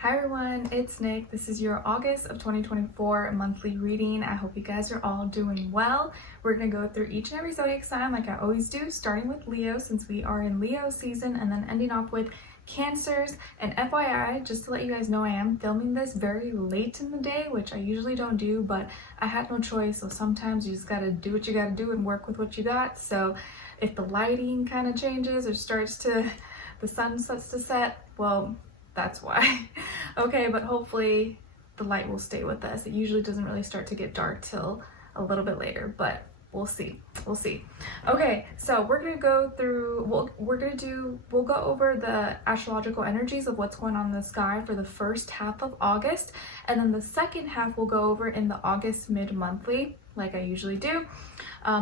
Hi everyone, it's Nick. This is your August of 2024 monthly reading. I hope you guys are all doing well. We're going to go through each and every zodiac sign like I always do, starting with Leo since we are in Leo season, and then ending off with Cancers. And FYI, just to let you guys know, I am filming this very late in the day, which I usually don't do, but I had no choice. So sometimes you just got to do what you got to do and work with what you got. So if the lighting kind of changes or the sun starts to set, well, that's why. Okay, but hopefully the light will stay with us. It usually doesn't really start to get dark till a little bit later, but we'll see. Okay, so we're gonna go through, we'll go over the astrological energies of what's going on in the sky for the first half of August, and then the second half we'll go over in the August mid-monthly, like I usually do.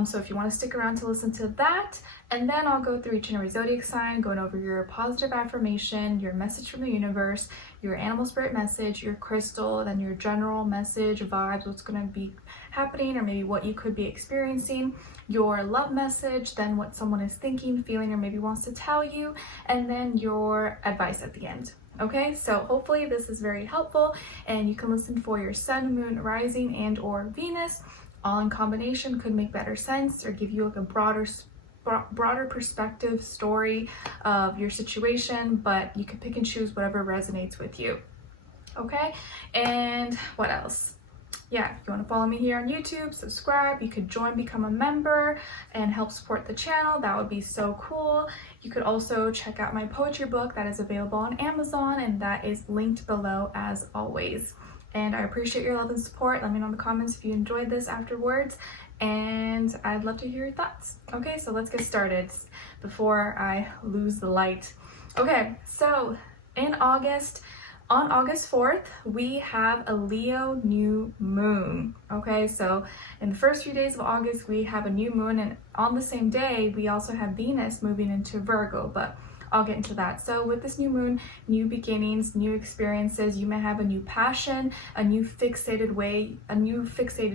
So if you want to stick around to listen to that, and then I'll go through each and every zodiac sign, going over your positive affirmation, your message from the universe, your animal spirit message, your crystal, then your general message, vibes, what's going to be happening or maybe what you could be experiencing, your love message, then what someone is thinking, feeling, or maybe wants to tell you, and then your advice at the end. Okay, so hopefully this is very helpful and you can listen for your sun, moon, rising, and or Venus. All in combination could make better sense or give you like a broader perspective story of your situation, but you can pick and choose whatever resonates with you. Okay, and what else? Yeah, if you want to follow me here on YouTube, subscribe. You could join, become a member, and help support the channel. That would be so cool. You could also check out my poetry book that is available on Amazon, and that is linked below as always. And I appreciate your love and support. Let me know in the comments if you enjoyed this afterwards, and I'd love to hear your thoughts. Okay, so let's get started before I lose the light. Okay, so in August, on August 4th, we have a Leo new moon. Okay, so in the first few days of August, we have a new moon, and on the same day, we also have Venus moving into Virgo, but I'll get into that. So with this new moon, new beginnings, new experiences, you may have a new passion, a new fixated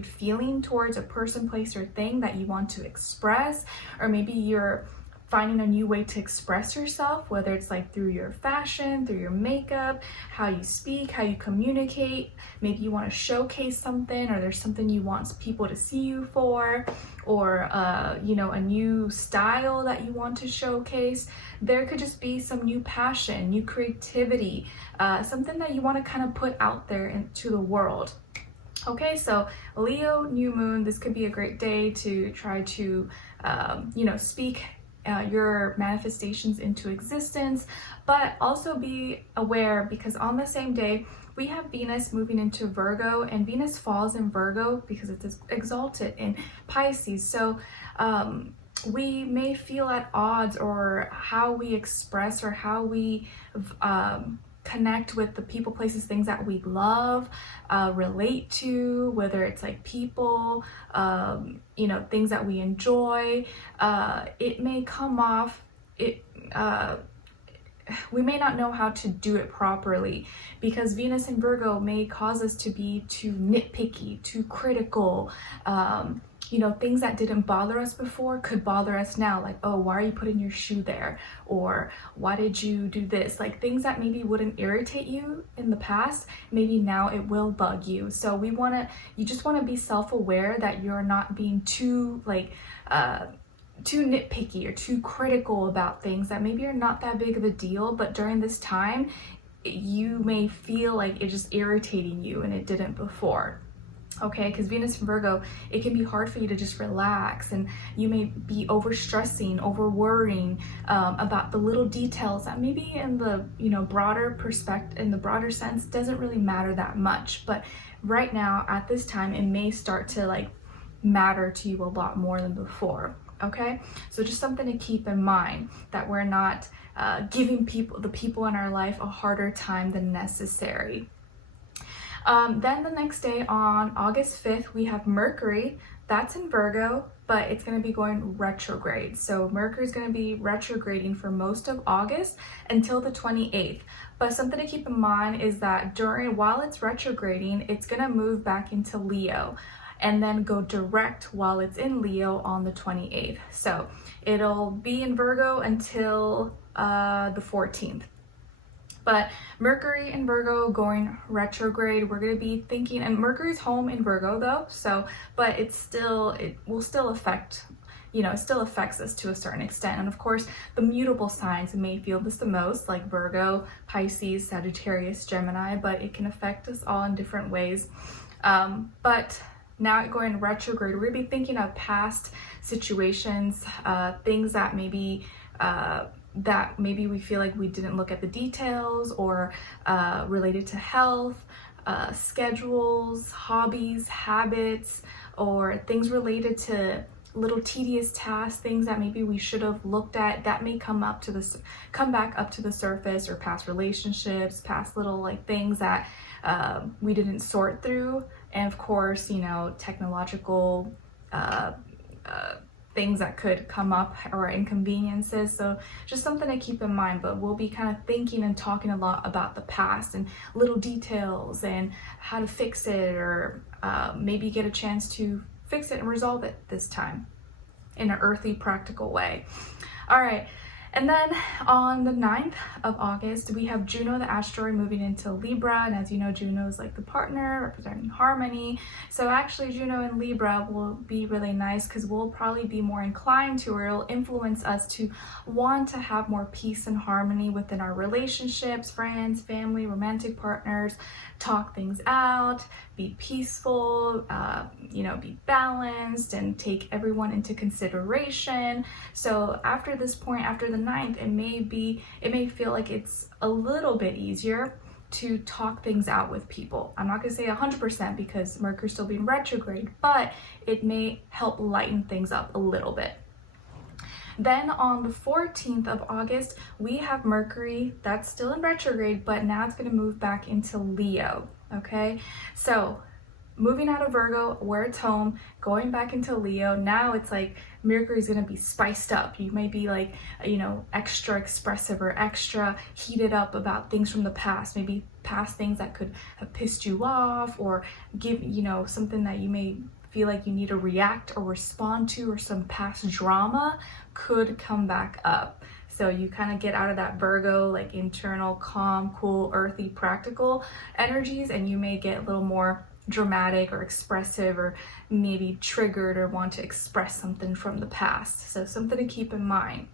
feeling towards a person, place, or thing that you want to express, or maybe you're finding a new way to express yourself, whether it's like through your fashion, through your makeup, how you speak, how you communicate. Maybe you want to showcase something, or there's something you want people to see you for, or you know, a new style that you want to showcase. There could just be some new passion, new creativity, something that you want to kind of put out there into the world. Okay, so Leo new moon, this could be a great day to try to you know, speak your manifestations into existence, but also be aware because on the same day we have Venus moving into Virgo, and Venus falls in Virgo because it's exalted in Pisces. So we may feel at odds, or how we express or how we connect with the people, places, things that we love, relate to, whether it's like people, you know, things that we enjoy. It may come off, we may not know how to do it properly because Venus in Virgo may cause us to be too nitpicky, too critical. You know, things that didn't bother us before could bother us now, like, oh, why are you putting your shoe there? Or why did you do this? Like things that maybe wouldn't irritate you in the past, maybe now it will bug you. So you just want to be self-aware that you're not being too too nitpicky or too critical about things that maybe are not that big of a deal, but during this time, you may feel like it's just irritating you and it didn't before. Okay, because Venus in Virgo, it can be hard for you to just relax, and you may be over stressing, over worrying about the little details that maybe in the, you know, broader perspective, in the broader sense, doesn't really matter that much. But right now, at this time, it may start to like matter to you a lot more than before. Okay, so just something to keep in mind, that we're not giving the people in our life a harder time than necessary. Then the next day on August 5th, we have Mercury. That's in Virgo, but it's going to be going retrograde. So Mercury is going to be retrograding for most of August until the 28th. But something to keep in mind is that while it's retrograding, it's going to move back into Leo and then go direct while it's in Leo on the 28th. So it'll be in Virgo until the 14th. But Mercury in Virgo going retrograde, we're going to be thinking, and Mercury's home in Virgo though, so, but it will still affect, you know, it still affects us to a certain extent. And of course, the mutable signs may feel this the most, like Virgo, Pisces, Sagittarius, Gemini, but it can affect us all in different ways. But now going retrograde, we're going to be thinking of past situations, things that maybe we feel like we didn't look at the details, or related to health, schedules, hobbies, habits, or things related to little tedious tasks, things that maybe we should have looked at that may come back up to the surface, or past relationships, past little like things that we didn't sort through. And of course, you know, technological things that could come up, or inconveniences. So just something to keep in mind. But we'll be kind of thinking and talking a lot about the past and little details and how to fix it, or maybe get a chance to fix it and resolve it this time in an earthy, practical way. All right. And then on the 9th of August, we have Juno, the asteroid, moving into Libra. And as you know, Juno is like the partner, representing harmony. So actually, Juno in Libra will be really nice, because we'll probably be more inclined to, or it'll influence us to want to have more peace and harmony within our relationships, friends, family, romantic partners, talk things out, be peaceful, you know, be balanced, and take everyone into consideration. So after this point, after the 9th, it may feel like it's a little bit easier to talk things out with people. I'm not gonna say 100%, because Mercury's still being retrograde, but it may help lighten things up a little bit. Then on the 14th of August, we have Mercury, that's still in retrograde, but now it's going to move back into Leo, okay? So moving out of Virgo, where it's home, going back into Leo, now it's like Mercury's going to be spiced up. You may be like, you know, extra expressive or extra heated up about things from the past, maybe past things that could have pissed you off, or give, you know, something that you may feel like you need to react or respond to, or some past drama could come back up. So you kind of get out of that Virgo, like internal, calm, cool, earthy, practical energies, and you may get a little more dramatic or expressive, or maybe triggered, or want to express something from the past. So something to keep in mind.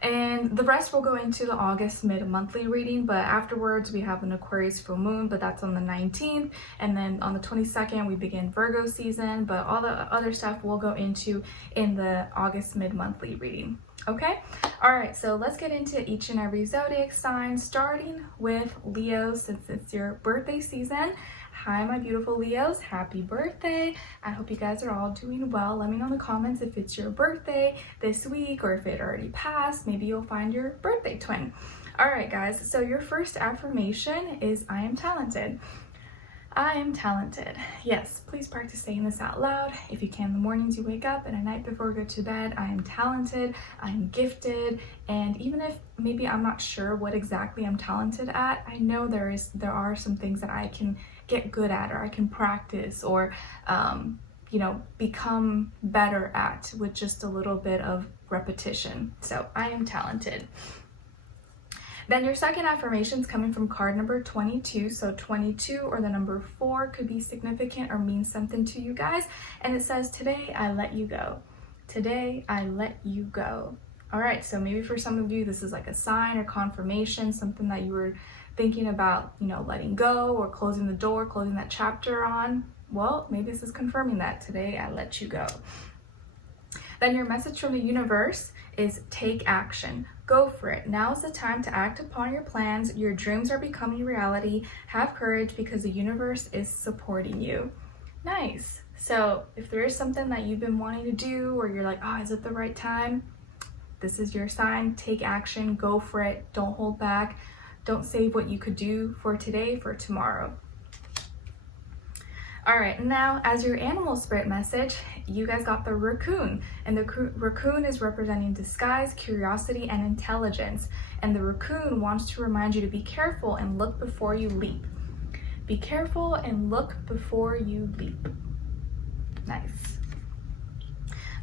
And the rest will go into the August mid-monthly reading, but afterwards we have an Aquarius full moon, but that's on the 19th. And then on the 22nd, we begin Virgo season, but all the other stuff we'll go into in the August mid-monthly reading. Okay? All right, so let's get into each and every zodiac sign, starting with Leo, since it's your birthday season. Hi, my beautiful Leos. Happy birthday. I hope you guys are all doing well. Let me know in the comments if it's your birthday this week, or if it already passed. Maybe you'll find your birthday twin. All right, guys. So your first affirmation is, I am talented. I am talented. Yes, please practice saying this out loud. If you can, in the mornings you wake up and at night before you go to bed, I am talented, I am gifted. And even if maybe I'm not sure what exactly I'm talented at, I know there are some things that I can get good at, or I can practice, or you know, become better at with just a little bit of repetition. So I am talented. Then your second affirmation is coming from card number 22. So 22, or the number 4, could be significant or mean something to you guys. And it says, today I let you go. Today I let you go. All right, so maybe for some of you, this is like a sign or confirmation, something that you were thinking about, you know, letting go, or closing the door, closing that chapter on. Well, maybe this is confirming that today I let you go. Then your message from the universe is, take action. Go for it. Now is the time to act upon your plans. Your dreams are becoming reality. Have courage, because the universe is supporting you. Nice. So if there is something that you've been wanting to do, or you're like, oh, is it the right time? This is your sign. Take action. Go for it. Don't hold back. Don't save what you could do for today for tomorrow. All right, now as your animal spirit message, you guys got the raccoon, and the raccoon is representing disguise, curiosity, and intelligence. And the raccoon wants to remind you to be careful and look before you leap. Be careful and look before you leap. Nice.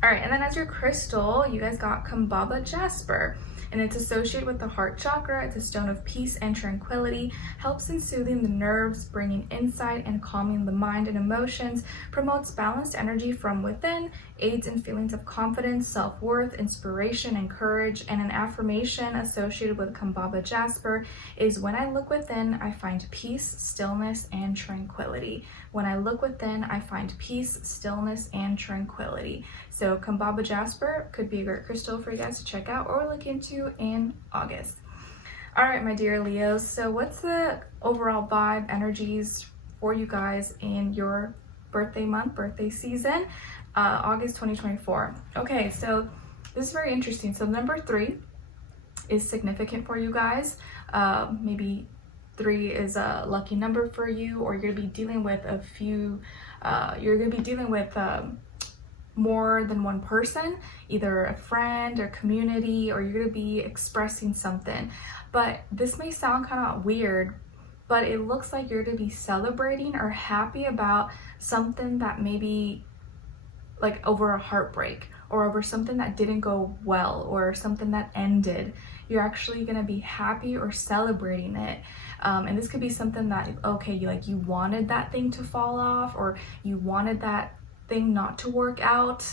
All right, and then as your crystal, you guys got Kambaba Jasper. and it's associated with the heart chakra. It's a stone of peace and tranquility, helps in soothing the nerves, bringing insight and calming the mind and emotions, promotes balanced energy from within, aids in feelings of confidence, self-worth, inspiration, and courage. And an affirmation associated with Kambaba jasper is, when I look within, I find peace, stillness, and tranquility. When I look within, I find peace, stillness, and tranquility. So Kambaba jasper could be a great crystal for you guys to check out or look into in August. All right, my dear Leos, so what's the overall vibe, energies for you guys in your birthday month, birthday season, August 2024? Okay, so this is very interesting. So number 3 is significant for you guys. Maybe 3 is a lucky number for you, or you're gonna be dealing with a few, more than one person, either a friend or community, or you're gonna be expressing something. But this may sound kind of weird, but it looks like you're gonna be celebrating or happy about something that maybe like over a heartbreak or over something that didn't go well or something that ended. You're actually gonna be happy or celebrating it. And this could be something that, okay, you wanted that thing to fall off, or you wanted that thing not to work out,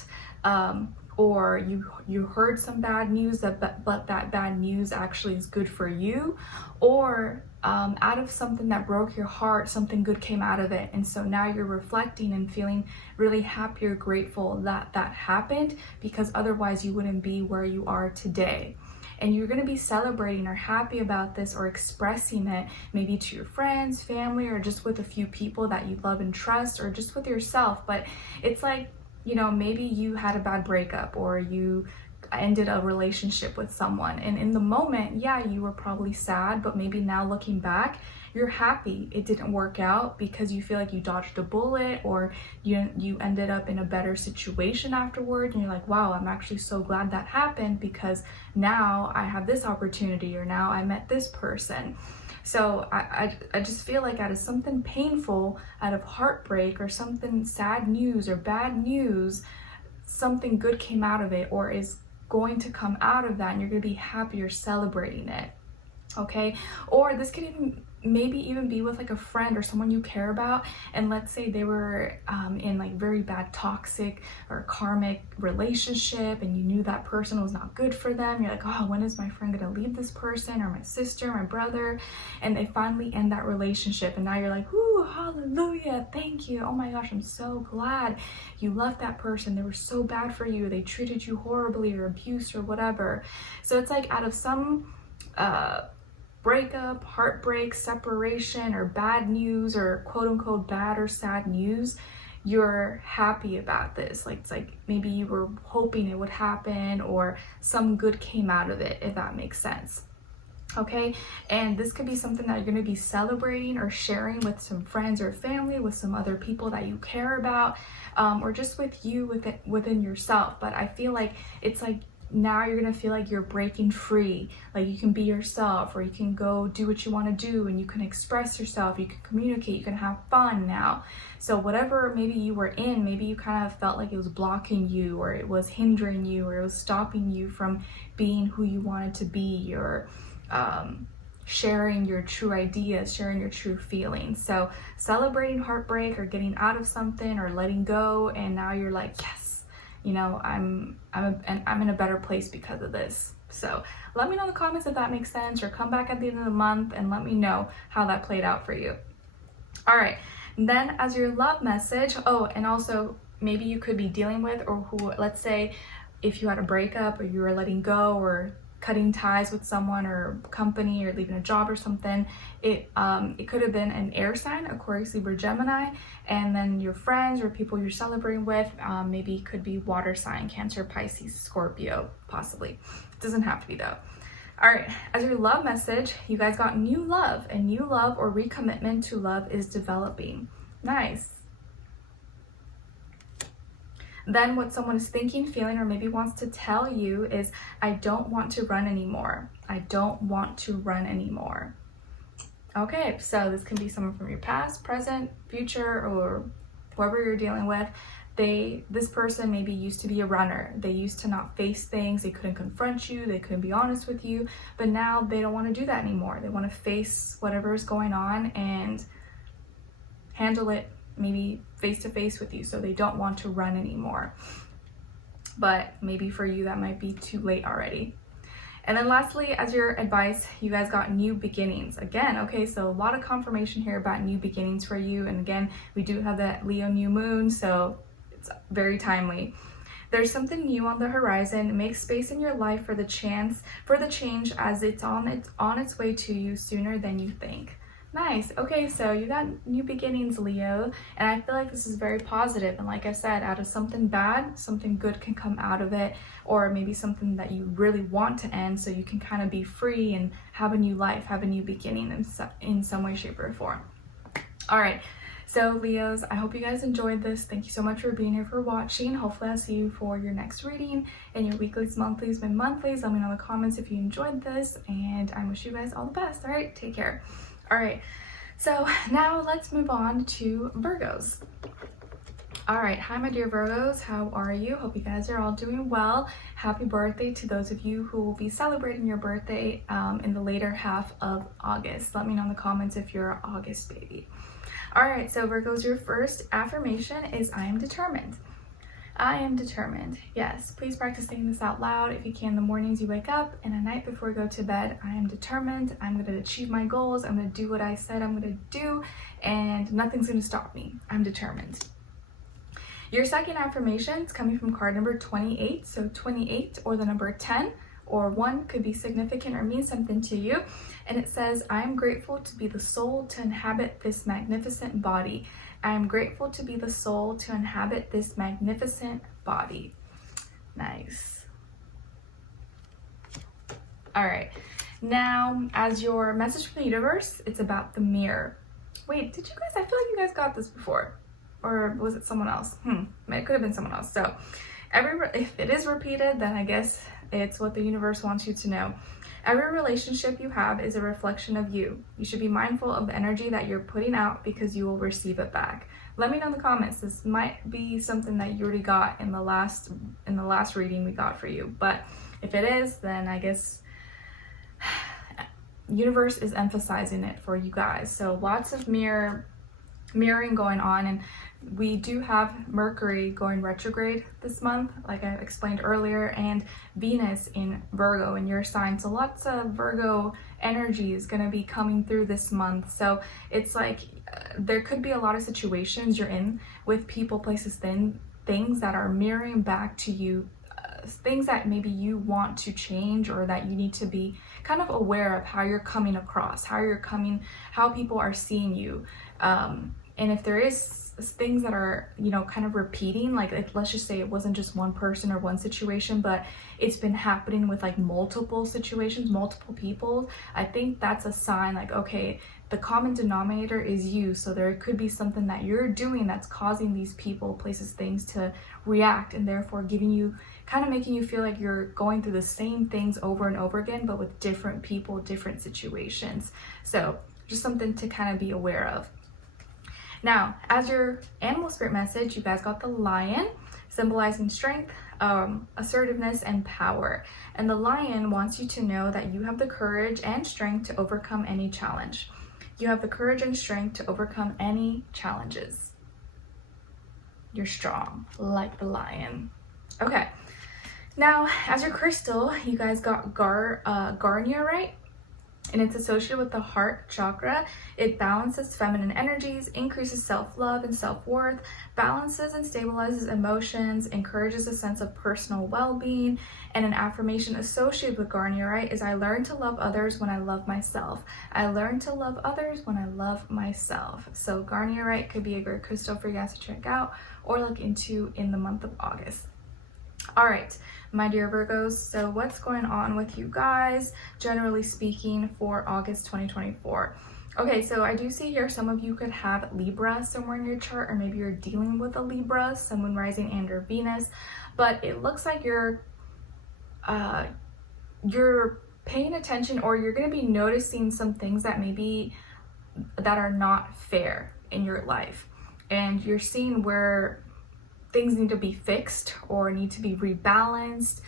or you heard some bad news, but that bad news actually is good for you, or out of something that broke your heart, something good came out of it. And so now you're reflecting and feeling really happy or grateful that that happened, because otherwise you wouldn't be where you are today. And you're going to be celebrating or happy about this, or expressing it maybe to your friends, family, or just with a few people that you love and trust, or just with yourself. But it's like, maybe you had a bad breakup, or you ended a relationship with someone, and in the moment, yeah, you were probably sad, but maybe now looking back, you're happy it didn't work out, because you feel like you dodged a bullet, or you ended up in a better situation afterward, and you're like, wow, I'm actually so glad that happened, because now I have this opportunity, or now I met this person. So I just feel like out of something painful, out of heartbreak, or something sad news or bad news, something good came out of it, or is going to come out of that, and you're going to be happy or celebrating it. Okay, or this could maybe even be with like a friend or someone you care about, and let's say they were in like very bad toxic or karmic relationship, and you knew that person was not good for them. You're like, oh, when is my friend gonna leave this person, or my sister, my brother? And they finally end that relationship, and now you're like, ooh, hallelujah, thank you, oh my gosh, I'm so glad you left that person. They were so bad for you, they treated you horribly, or abused, or whatever. So it's like out of some breakup, heartbreak, separation, or bad news, or quote unquote bad or sad news, you're happy about this. Like, it's like maybe you were hoping it would happen, or some good came out of it, if that makes sense. Okay, and this could be something that you're going to be celebrating or sharing with some friends or family, with some other people that you care about, or just with you within yourself. But I feel like it's like now you're gonna feel like you're breaking free, like you can be yourself, or you can go do what you want to do, and you can express yourself, you can communicate, you can have fun now. So whatever maybe you were in, maybe you kind of felt like it was blocking you, or it was hindering you, or it was stopping you from being who you wanted to be, or sharing your true ideas, sharing your true feelings. So celebrating heartbreak, or getting out of something, or letting go, and now you're like, yes, I'm in a better place because of this. So let me know in the comments if that makes sense, or come back at the end of the month and let me know how that played out for you. All right, and then as your love message, oh, and also maybe you could be dealing with, or who, let's say if you had a breakup, or you were letting go, or cutting ties with someone or company, or leaving a job or something, it could have been an air sign, Aquarius, Libra, Gemini, and then your friends or people you're celebrating with, maybe could be water sign, Cancer, Pisces, Scorpio, possibly. It doesn't have to be though. All right, as your love message, you guys got new love, and new love or recommitment to love is developing. Nice. Then what someone is thinking, feeling, or maybe wants to tell you is, I don't want to run anymore. I don't want to run anymore. Okay, so this can be someone from your past, present, future, or whoever you're dealing with. this person maybe used to be a runner. They used to not face things. They couldn't confront you. They couldn't be honest with you. But now they don't want to do that anymore. They want to face whatever is going on and handle it maybe face to face with you. So they don't want to run anymore. But maybe for you, that might be too late already. And then lastly, as your advice, you guys got new beginnings. Again, okay, so a lot of confirmation here about new beginnings for you. And again, we do have that Leo new moon, so it's very timely. There's something new on the horizon. Make space in your life for the change as it's on its way to you sooner than you think. Nice. Okay, so you got new beginnings, Leo, and I feel like this is very positive. And like I said, out of something bad, something good can come out of it, or maybe something that you really want to end, so you can kind of be free and have a new life, have a new beginning in some way, shape, or form. All right. So Leos, I hope you guys enjoyed this. Thank you so much for being here, for watching. Hopefully I'll see you for your next reading and your weeklies, monthlies, and monthlies. Let me know in the comments if you enjoyed this, and I wish you guys all the best. All right, take care. All right, so now let's move on to Virgos. All right, hi my dear Virgos, how are you? Hope you guys are all doing well. Happy birthday to those of you who will be celebrating your birthday in the later half of August. Let me know in the comments if you're an August baby. All right, so Virgos, your first affirmation is I am determined. I am determined. Yes, please practice saying this out loud if you can in the mornings you wake up and at night before you go to bed. I am determined. I'm going to achieve my goals. I'm going to do what I said I'm going to do, and nothing's going to stop me. I'm determined. Your second affirmation is coming from card number 28. So 28 or the number 10 or 1 could be significant or mean something to you. And it says, I am grateful to be the soul to inhabit this magnificent body. I am grateful to be the soul to inhabit this magnificent body. Nice. All right. Now, as your message from the universe, it's about the mirror. Wait, did you guys, I feel like you guys got this before. Or was it someone else? It could have been someone else. So if it is repeated, then I guess it's what the universe wants you to know. Every relationship you have is a reflection of you. You should be mindful of the energy that you're putting out because you will receive it back. Let me know in the comments. This might be something that you already got in the last reading we got for you. But if it is, then I guess universe is emphasizing it for you guys. So lots of mirroring going on, and we do have Mercury going retrograde this month, like I explained earlier, and Venus in Virgo in your sign. So lots of Virgo energy is going to be coming through this month. So it's like there could be a lot of situations you're in with people, places, things that are mirroring back to you, things that maybe you want to change, or that you need to be kind of aware of how you're coming across, how people are seeing you. And if there is things that are, kind of repeating, like let's just say it wasn't just one person or one situation, but it's been happening with like multiple situations, multiple people, I think that's a sign like, okay, the common denominator is you. So there could be something that you're doing that's causing these people, places, things to react, and therefore making you feel like you're going through the same things over and over again, but with different people, different situations. So just something to kind of be aware of. Now, as your animal spirit message, you guys got the lion, symbolizing strength, assertiveness, and power. And the lion wants you to know that you have the courage and strength to overcome any challenge. You have the courage and strength to overcome any challenges. You're strong, like the lion. Okay. Now, as your crystal, you guys got garnierite, and it's associated with the heart chakra. It balances feminine energies, increases self-love and self-worth, balances and stabilizes emotions, encourages a sense of personal well-being. And an affirmation associated with garnierite is, I learn to love others when I love myself. I learn to love others when I love myself. So garnierite could be a great crystal for you guys to check out or look into in the month of August. All right, my dear Virgos, so what's going on with you guys, generally speaking, for August 2024? Okay, so I do see here some of you could have Libra somewhere in your chart, or maybe you're dealing with a Libra, Sun, Moon, Rising, and or Venus, but it looks like you're paying attention, or you're going to be noticing some things that are not fair in your life, and you're seeing where things need to be fixed or need to be rebalanced,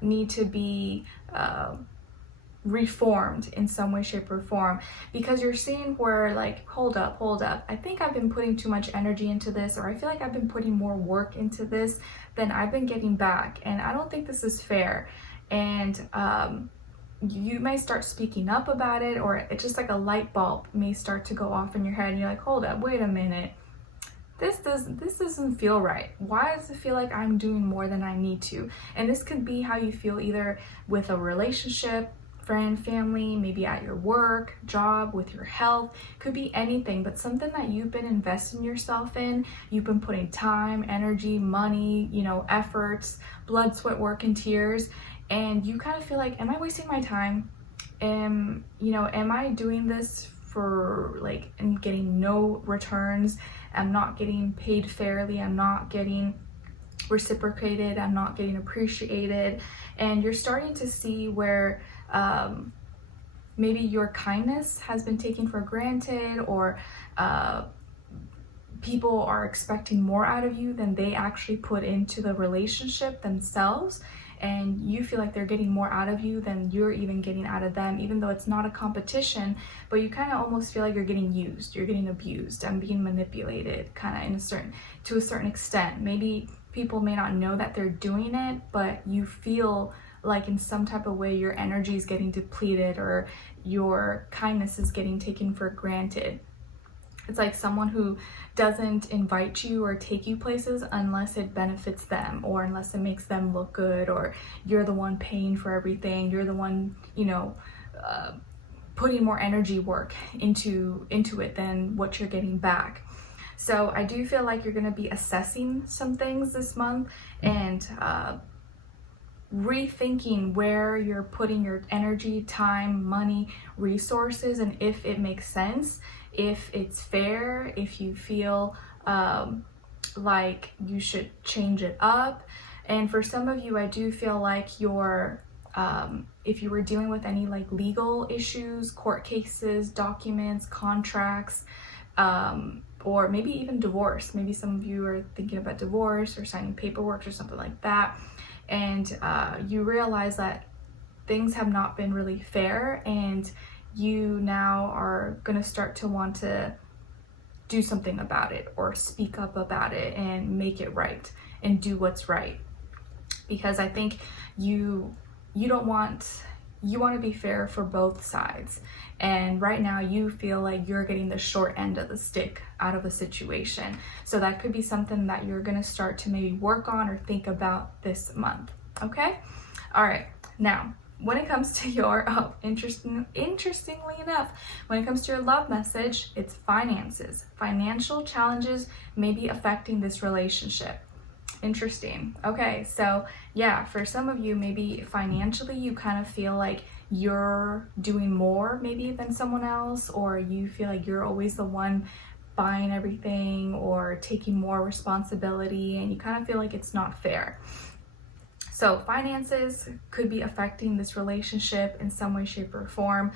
need to be reformed in some way, shape, or form, because you're seeing where like, hold up, I think I've been putting too much energy into this, or I feel like I've been putting more work into this than I've been getting back, and I don't think this is fair. And you may start speaking up about it, or it's just like a light bulb may start to go off in your head and you're like, hold up, wait a minute, this doesn't feel right. Why does it feel like I'm doing more than I need to? And this could be how you feel either with a relationship, friend, family, maybe at your work, job, with your health. Could be anything, but something that you've been investing yourself in. You've been putting time, energy, money, you know, efforts, blood, sweat, work, and tears, and you kind of feel like, am I wasting my time? Am I doing this for like, and getting no returns? I'm not getting paid fairly. I'm not getting reciprocated. I'm not getting appreciated. And you're starting to see where maybe your kindness has been taken for granted, or people are expecting more out of you than they actually put into the relationship themselves, and you feel like they're getting more out of you than you're even getting out of them, even though it's not a competition, but you kind of almost feel like you're getting used, you're getting abused, and being manipulated kind of to a certain extent. Maybe people may not know that they're doing it, but you feel like in some type of way your energy is getting depleted, or your kindness is getting taken for granted. It's like someone who doesn't invite you or take you places unless it benefits them, or unless it makes them look good, or you're the one paying for everything, you're the one, you know, putting more energy work into it than what you're getting back. So I do feel like you're going to be assessing some things this month, and rethinking where you're putting your energy, time, money, resources, and if it makes sense, if it's fair, if you feel like you should change it up. And for some of you, I do feel like you're if you were dealing with any like legal issues, court cases, documents, contracts, or maybe even divorce. Maybe some of you are thinking about divorce or signing paperwork or something like that, and you realize that things have not been really fair, and you now are going to start to want to do something about it, or speak up about it and make it right and do what's right. Because I think you want to be fair for both sides, and right now you feel like you're getting the short end of the stick out of a situation. So that could be something that you're going to start to maybe work on or think about this month. Okay, all right. Now when it comes to your interestingly enough, when it comes to your love message, it's finances. Financial challenges may be affecting this relationship. Interesting. Okay, so yeah, for some of you, maybe financially you kind of feel like you're doing more maybe than someone else, or you feel like you're always the one buying everything or taking more responsibility, and you kind of feel like it's not fair. So finances could be affecting this relationship in some way, shape, or form,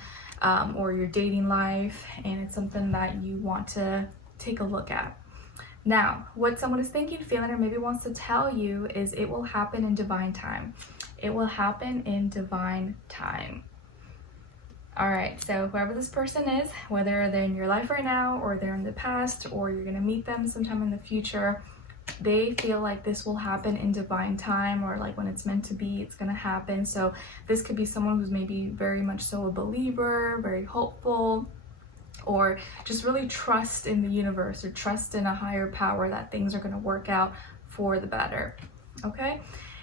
or your dating life, and it's something that you want to take a look at. Now, what someone is thinking, feeling, or maybe wants to tell you is it will happen in divine time. It will happen in divine time. All right, so whoever this person is, whether they're in your life right now, or they're in the past, or you're going to meet them sometime in the future, they feel like this will happen in divine time, or like when it's meant to be, it's going to happen. So this could be someone who's maybe very much so a believer, very hopeful, or just really trust in the universe, or trust in a higher power that things are going to work out for the better. Okay,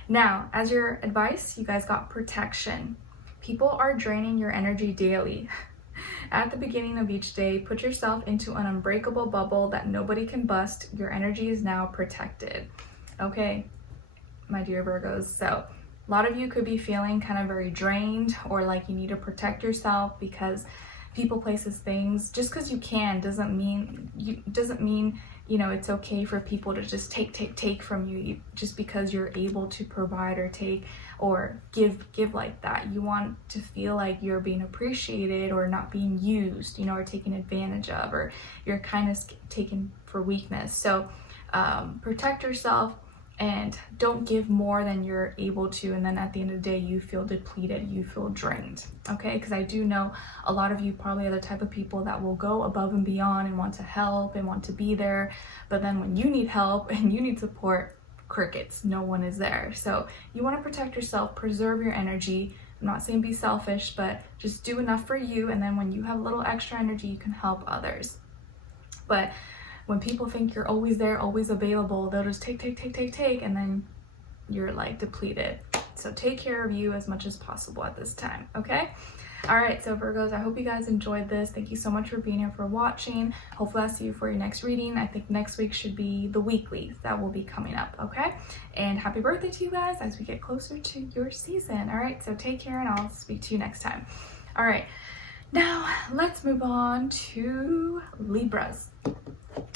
now as your advice, you guys got protection. People are draining your energy daily. At the beginning of each day, put yourself into an unbreakable bubble that nobody can bust. Your energy is now protected. Okay, my dear Virgos, so a lot of you could be feeling kind of very drained, or like you need to protect yourself because people, places, things. Just because you can doesn't mean you know it's okay for people to just take from you just because you're able to provide or take or give like that. You want to feel like you're being appreciated, or not being used, you know, or taken advantage of, or your kindness taken for weakness. So protect yourself and don't give more than you're able to, and then at the end of the day you feel depleted, you feel drained, okay? Because I do know a lot of you probably are the type of people that will go above and beyond and want to help and want to be there, but then when you need help and you need support, crickets, no one is there. So you want to protect yourself, preserve your energy. I'm not saying be selfish, but just do enough for you, and then when you have a little extra energy, you can help others. But when people think you're always there, always available, they'll just take, and then you're like depleted. So take care of you as much as possible at this time, okay? All right, so Virgos, I hope you guys enjoyed this. Thank you so much for being here, for watching. Hopefully I'll see you for your next reading. I think next week should be the weekly that will be coming up, okay? And happy birthday to you guys as we get closer to your season. All right, so take care and I'll speak to you next time. All right, now let's move on to Libras.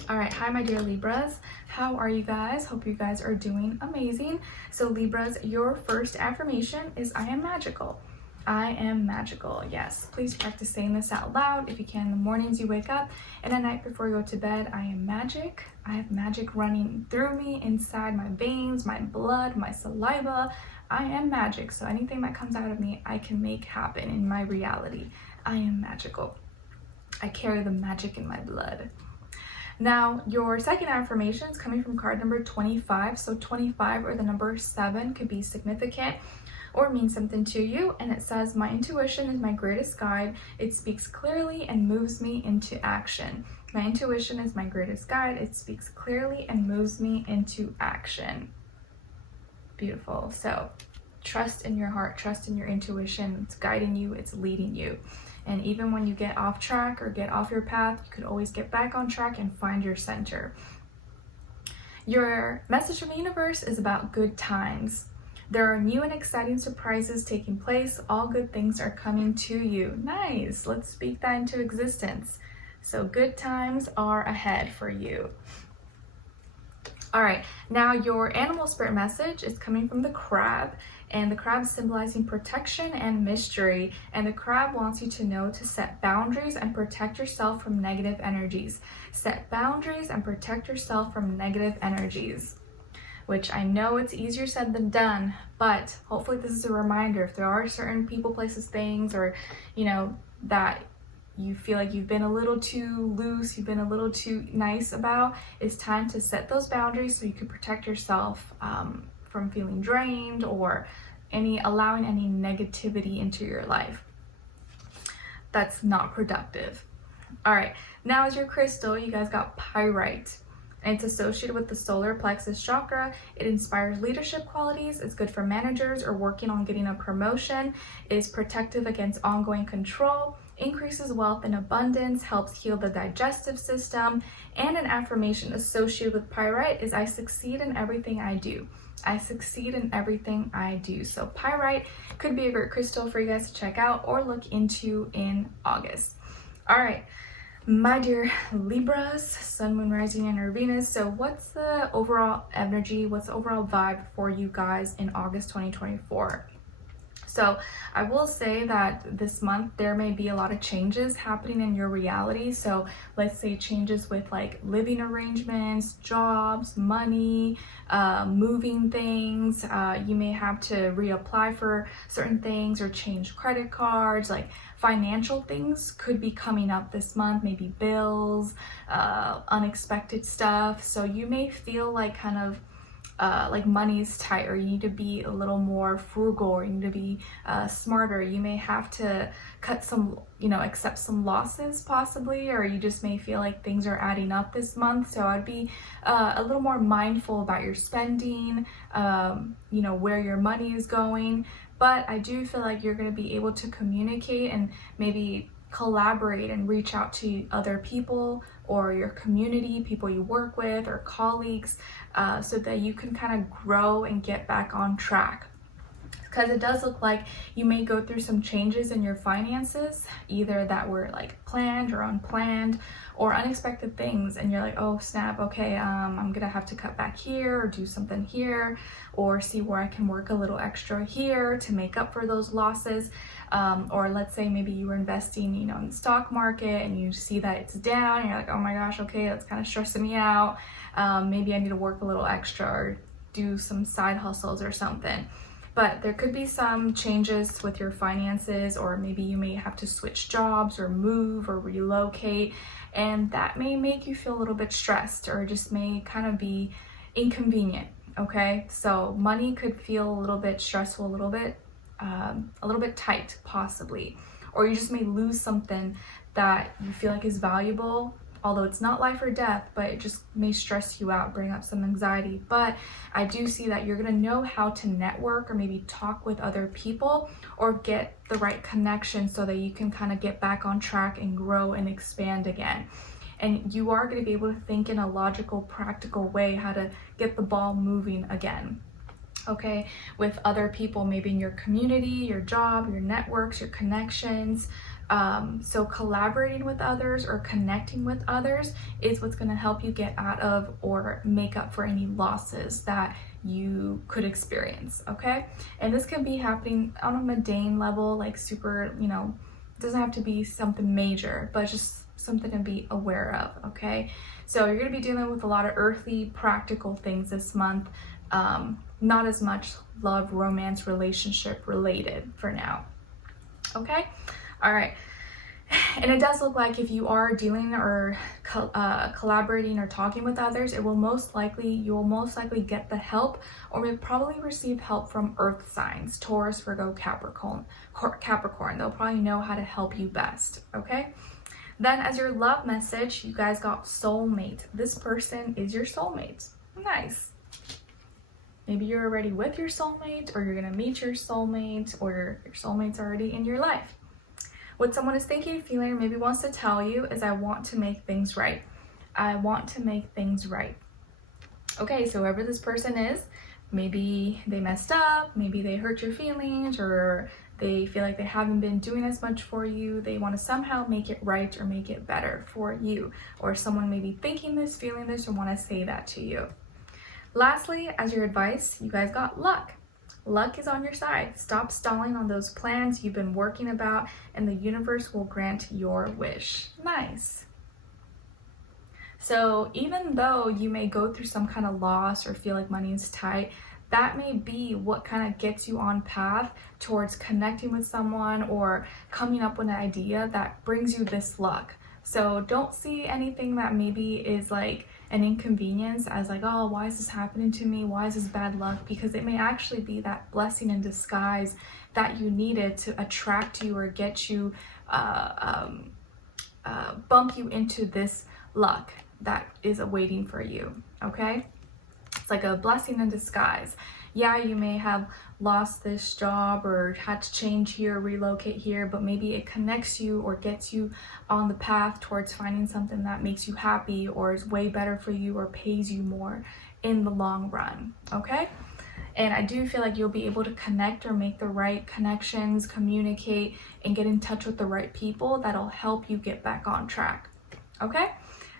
All right, hi my dear Libras, how are you guys? Hope you guys are doing amazing. So Libras, your first affirmation is I am magical. I am magical. Yes, please practice saying this out loud if you can in the mornings you wake up, and at night before you go to bed. I am magic. I have magic running through me, inside my veins, my blood, my saliva. I am magic. So anything that comes out of me, I can make happen in my reality. I am magical. I carry the magic in my blood. Now, your second affirmation is coming from card number 25. So 25 or the number 7 could be significant or mean something to you. And it says, my intuition is my greatest guide. It speaks clearly and moves me into action. My intuition is my greatest guide. It speaks clearly and moves me into action. Beautiful. So trust in your heart, trust in your intuition. It's guiding you, it's leading you. And even when you get off track or get off your path, you could always get back on track and find your center. Your message from the universe is about good times. There are new and exciting surprises taking place. All good things are coming to you. Nice. Let's speak that into existence. So good times are ahead for you. All right, now your animal spirit message is coming from the crab, and the crab is symbolizing protection and mystery, and the crab wants you to know to set boundaries and protect yourself from negative energies. Set boundaries and protect yourself from negative energies, which I know it's easier said than done, but hopefully this is a reminder. If there are certain people, places, things, or you know, that you feel like you've been a little too loose, you've been a little too nice about, it's time to set those boundaries so you can protect yourself from feeling drained or allowing any negativity into your life that's not productive. All right, now as your crystal, you guys got pyrite. And it's associated with the solar plexus chakra. It inspires leadership qualities. It's good for managers or working on getting a promotion. It is protective against ongoing control, increases wealth and abundance, helps heal the digestive system. And an affirmation associated with pyrite is I succeed in everything I do. I succeed in everything I do. So pyrite could be a great crystal for you guys to check out or look into in August. All right. My dear Libras, Sun, Moon, Rising, and Venus. So what's the overall energy, what's the overall vibe for you guys in August 2024? So I will say that this month there may be a lot of changes happening in your reality. So let's say changes with like living arrangements, jobs, money, moving things. You may have to reapply for certain things or change credit cards. Like financial things could be coming up this month, maybe bills, unexpected stuff. So you may feel like kind of like money's tight, or you need to be a little more frugal, or you need to be smarter. You may have to cut some, accept some losses possibly, or you just may feel like things are adding up this month. So I'd be a little more mindful about your spending, where your money is going. But I do feel like you're going to be able to communicate and maybe collaborate and reach out to other people or your community, people you work with or colleagues, so that you can kind of grow and get back on track. because it does look like you may go through some changes in your finances, either that were like planned or unplanned or unexpected things, and you're like, oh snap, okay, I'm gonna have to cut back here or do something here or see where I can work a little extra here to make up for those losses. Or let's say maybe you were investing, you know, in the stock market and you see that it's down and you're like, oh my gosh, okay, that's kind of stressing me out. Maybe I need to work a little extra or do some side hustles or something. But there could be some changes with your finances, or maybe you may have to switch jobs or move or relocate, and that may make you feel a little bit stressed or just may kind of be inconvenient. Okay, so money could feel a little bit stressful, a little bit tight possibly, or you just may lose something that you feel like is valuable, although it's not life or death, but it just may stress you out, bring up some anxiety. But I do see that you're gonna know how to network or maybe talk with other people or get the right connection so that you can kind of get back on track and grow and expand again. And you are gonna be able to think in a logical, practical way how to get the ball moving again. Okay, with other people, maybe in your community, your job, your networks, your connections. So collaborating with others or connecting with others is what's going to help you get out of or make up for any losses that you could experience. Okay, and this can be happening on a mundane level, like super, you know, it doesn't have to be something major, but just something to be aware of. Okay, so you're going to be dealing with a lot of earthly, practical things this month. Not as much love, romance, relationship related for now. Okay, all right. And it does look like if you are dealing or collaborating or talking with others, you will most likely get the help, or you'll probably receive help from earth signs, Taurus, Virgo, Capricorn. They'll probably know how to help you best. Okay, then as your love message, you guys got soulmate. This person is your soulmate. Nice. Maybe you're already with your soulmate, or you're gonna meet your soulmate, or your soulmate's already in your life. What someone is thinking, feeling, or maybe wants to tell you is, I want to make things right. I want to make things right. Okay, so whoever this person is, maybe they messed up, maybe they hurt your feelings, or they feel like they haven't been doing as much for you. They want to somehow make it right or make it better for you. Or someone may be thinking this, feeling this, or want to say that to you. Lastly, as your advice, you guys got luck. Luck is on your side. Stop stalling on those plans you've been working about, and the universe will grant your wish. Nice. So even though you may go through some kind of loss or feel like money is tight, that may be what kind of gets you on path towards connecting with someone or coming up with an idea that brings you this luck. So don't see anything that maybe is like an inconvenience as like, oh, why is this happening to me? Why is this bad luck? Because it may actually be that blessing in disguise that you needed to attract you or get you, bump you into this luck that is awaiting for you. Okay, it's like a blessing in disguise. Yeah, you may have lost this job or had to change here, relocate here, but maybe it connects you or gets you on the path towards finding something that makes you happy or is way better for you or pays you more in the long run. Okay, and I do feel like you'll be able to connect or make the right connections, communicate, and get in touch with the right people that'll help you get back on track. Okay,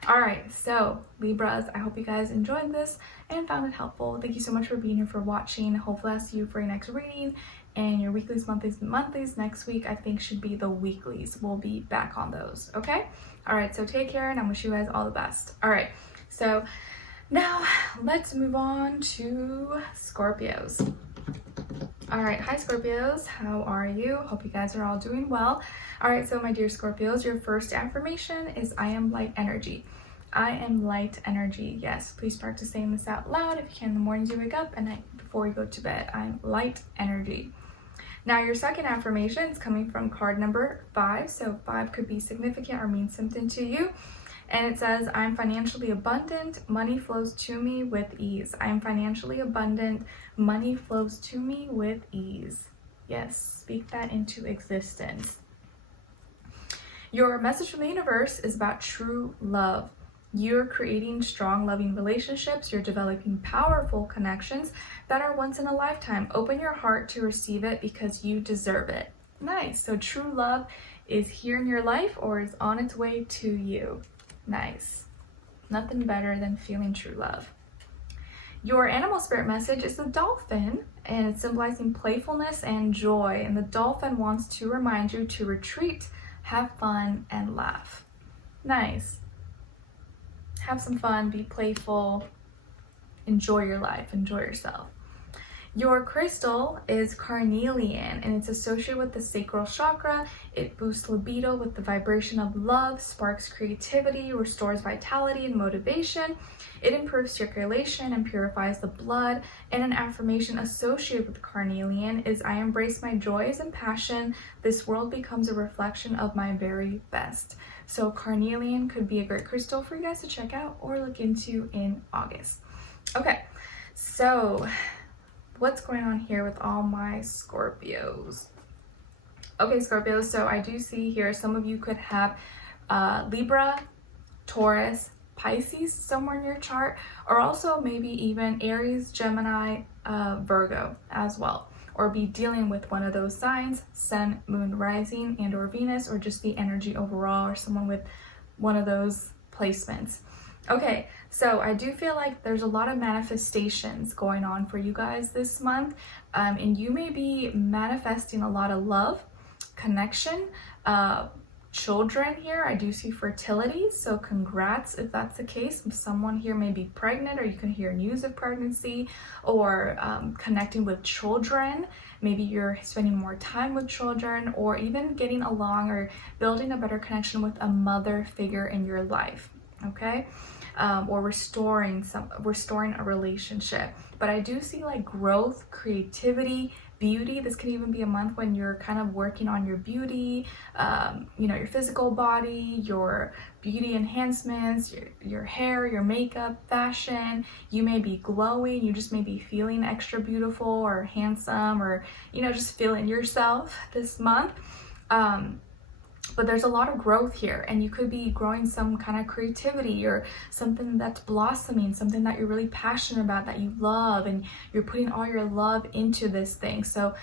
all right, so Libras, I hope you guys enjoyed this and found it helpful. Thank you so much for being here, for watching. Hopefully I'll see you for your next reading, and your weeklies, monthlies. Next week I think should be the weeklies. We'll be back on those. Okay, all right, so take care, and I wish you guys all the best. All right, so now let's move on to Scorpios. All right, hi Scorpios, how are you? Hope you guys are all doing well. All right, so my dear Scorpios, your first affirmation is, I am light energy. I am light energy. Yes, please practice saying this out loud if you can in the mornings you wake up and before you go to bed. I'm light energy. Now your second affirmation is coming from card number 5. So 5 could be significant or mean something to you. And it says, I'm financially abundant, money flows to me with ease. I am financially abundant, money flows to me with ease. Yes, speak that into existence. Your message from the universe is about true love. You're creating strong, loving relationships. You're developing powerful connections that are once in a lifetime. Open your heart to receive it because you deserve it. Nice. So true love is here in your life or is on its way to you. Nice. Nothing better than feeling true love. Your animal spirit message is the dolphin, and it's symbolizing playfulness and joy. And the dolphin wants to remind you to retreat, have fun, and laugh. Nice. Have some fun, be playful, enjoy your life, enjoy yourself. Your crystal is carnelian, and it's associated with the sacral chakra. It boosts libido with the vibration of love, sparks creativity, restores vitality and motivation. It improves circulation and purifies the blood. And an affirmation associated with carnelian is, I embrace my joys and passion. This world becomes a reflection of my very best. So carnelian could be a great crystal for you guys to check out or look into in August. Okay, so what's going on here with all my Scorpios? Okay, Scorpios, so I do see here some of you could have Libra, Taurus, Pisces somewhere in your chart, or also maybe even Aries, Gemini, Virgo as well, or be dealing with one of those signs, Sun, Moon, Rising, and or Venus, or just the energy overall, or someone with one of those placements. Okay, so I do feel like there's a lot of manifestations going on for you guys this month, and you may be manifesting a lot of love, connection, children here. I do see fertility, so congrats if that's the case. Someone here may be pregnant, or you can hear news of pregnancy, or connecting with children. Maybe you're spending more time with children, or even getting along or building a better connection with a mother figure in your life. Okay, or restoring a relationship. But I do see like growth, creativity, beauty. This can even be a month when you're kind of working on your beauty, you know, your physical body, your beauty enhancements, your hair, your makeup, fashion. You may be glowing, you just may be feeling extra beautiful or handsome, or, you know, just feeling yourself this month. But there's a lot of growth here, and you could be growing some kind of creativity or something that's blossoming, something that you're really passionate about, that you love, and you're putting all your love into this thing. So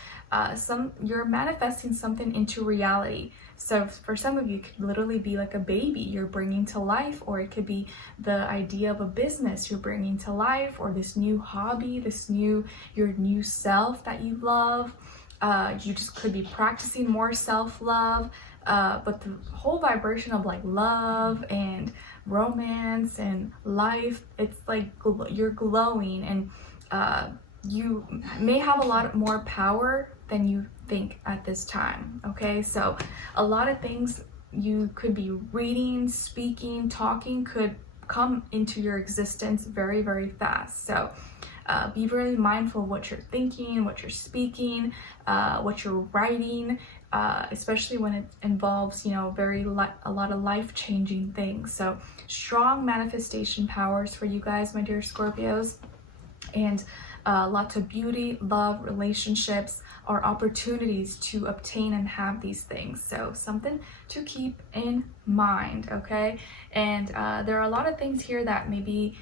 you're manifesting something into reality. So for some of you, it could literally be like a baby you're bringing to life, or it could be the idea of a business you're bringing to life, or this new hobby, your new self that you love. You just could be practicing more self-love. But the whole vibration of like love and romance and life, it's like you're glowing, and you may have a lot more power than you think at this time. Okay, so a lot of things you could be reading, speaking, talking could come into your existence very, very fast. So be really mindful of what you're thinking, what you're speaking, what you're writing, especially when it involves, you know, a lot of life-changing things. So strong manifestation powers for you guys, my dear Scorpios, and lots of beauty, love, relationships, or opportunities to obtain and have these things. So something to keep in mind, okay? And there are a lot of things here that maybe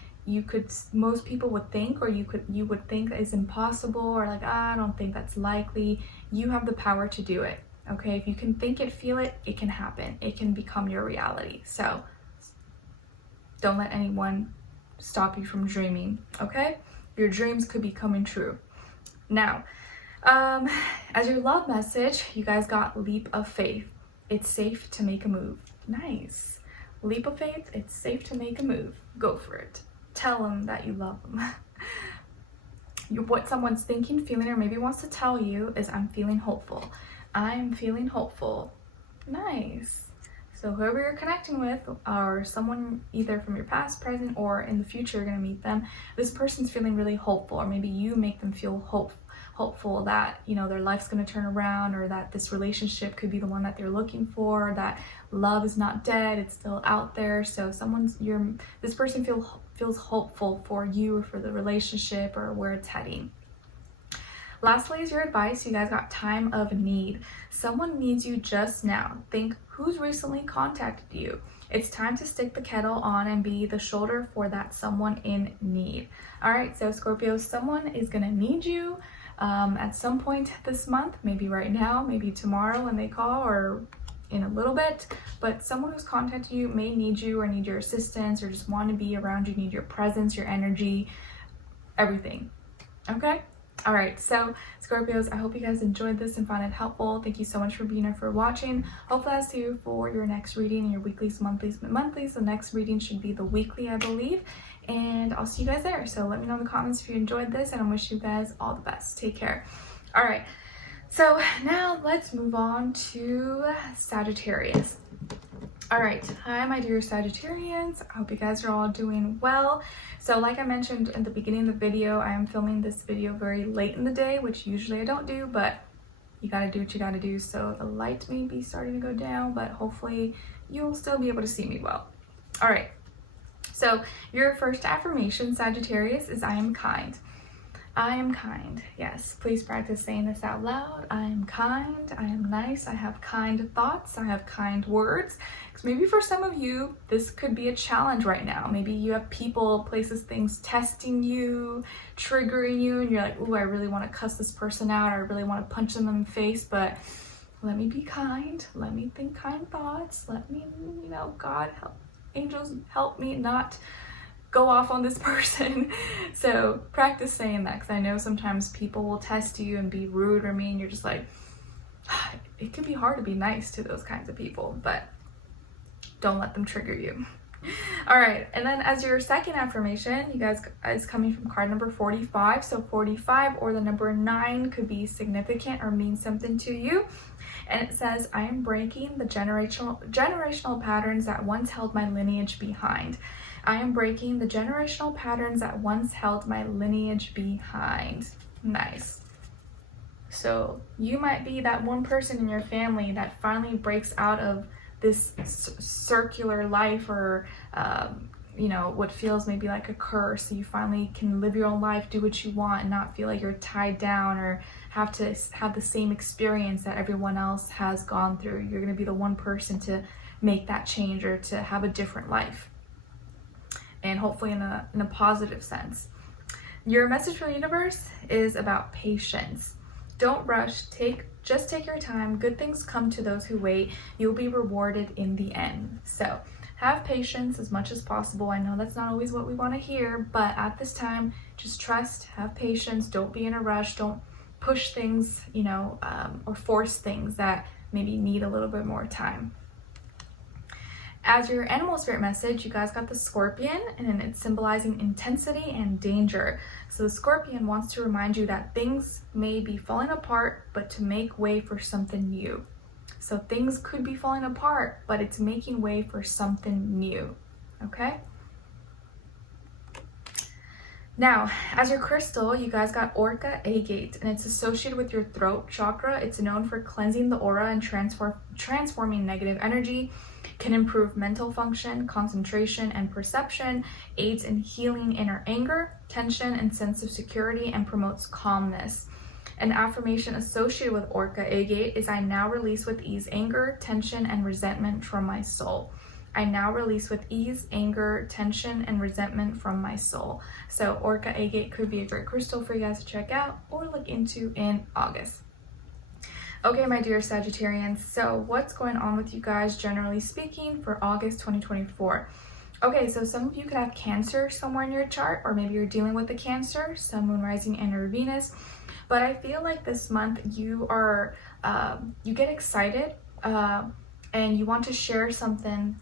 most people would think, or you would think is impossible, or like, I don't think that's likely. You have the power to do it. Okay, if you can think it, feel it, it can happen. It can become your reality. So don't let anyone stop you from dreaming, okay? Your dreams could be coming true. Now, as your love message, you guys got leap of faith. It's safe to make a move. Nice. Leap of faith, it's safe to make a move. Go for it. Tell them that you love them. What someone's thinking, feeling, or maybe wants to tell you is, I'm feeling hopeful. I'm feeling hopeful. Nice. So whoever you're connecting with, or someone either from your past, present, or in the future you're going to meet them, this person's feeling really hopeful, or maybe you make them feel hopeful that, you know, their life's going to turn around, or that this relationship could be the one that they're looking for, that love is not dead, it's still out there. So this person feels hopeful for you, or for the relationship, or where it's heading. Lastly is your advice. You guys got time of need. Someone needs you just now. Think, who's recently contacted you? It's time to stick the kettle on and be the shoulder for that someone in need. All right, so Scorpio, someone is gonna need you at some point this month, maybe right now, maybe tomorrow when they call, or in a little bit, but someone who's contacting you may need you or need your assistance or just want to be around you, need your presence, your energy, everything. Okay? All right, so Scorpios, I hope you guys enjoyed this and found it helpful. Thank you so much for being here, for watching. Hopefully I'll see you for your next reading and your weeklies, monthlies. The next reading should be the weekly, I believe, and I'll see you guys there. So let me know in the comments if you enjoyed this, and I wish you guys all the best. Take care. All right, so now let's move on to Sagittarius. All right, hi my dear Sagittarians, I hope you guys are all doing well. So like I mentioned in the beginning of the video, I am filming this video very late in the day, which usually I don't do, but you gotta do what you gotta do. So the light may be starting to go down, but hopefully you'll still be able to see me well. All right, so your first affirmation, Sagittarius, is I am kind. I am kind. Yes, please practice saying this out loud. I am kind. I am nice. I have kind thoughts. I have kind words. Because maybe for some of you, this could be a challenge right now. Maybe you have people, places, things testing you, triggering you, and you're like, ooh, I really want to cuss this person out. I really want to punch them in the face, but let me be kind. Let me think kind thoughts. Let me, God help, angels help me not go off on this person. So practice saying that, because I know sometimes people will test you and be rude or mean. You're just like, it can be hard to be nice to those kinds of people, but don't let them trigger you. All right, and then as your second affirmation, you guys, is coming from card number 45. So 45 or the number 9 could be significant or mean something to you. And it says, I am breaking the generational patterns that once held my lineage behind. I am breaking the generational patterns that once held my lineage behind. Nice. So you might be that one person in your family that finally breaks out of this circular life, or what feels maybe like a curse. So you finally can live your own life, do what you want, and not feel like you're tied down or have to have the same experience that everyone else has gone through. You're going to be the one person to make that change or to have a different life, and hopefully in a positive sense. Your message from the universe is about patience. Don't rush. Just take your time. Good things come to those who wait. You'll be rewarded in the end. So have patience as much as possible. I know that's not always what we want to hear, but at this time, just trust, have patience. Don't be in a rush. Don't push things, or force things that maybe need a little bit more time. As your animal spirit message, you guys got the scorpion, and it's symbolizing intensity and danger. So the scorpion wants to remind you that things may be falling apart, but to make way for something new. So things could be falling apart, but it's making way for something new. Okay? Now, as your crystal, you guys got Orca Agate, and it's associated with your throat chakra. It's known for cleansing the aura and transforming negative energy, can improve mental function, concentration, and perception, aids in healing inner anger, tension, and sense of security, and promotes calmness. An affirmation associated with Orca Agate is, I now release with ease anger, tension, and resentment from my soul. I now release with ease anger, tension, and resentment from my soul. So Orca Agate could be a great crystal for you guys to check out or look into in August. Okay, my dear Sagittarians, so what's going on with you guys generally speaking for August 2024? Okay, so some of you could have Cancer somewhere in your chart, or maybe you're dealing with the Cancer, Sun, Moon, Rising, and your Venus. But I feel like this month you are, you get excited and you want to share something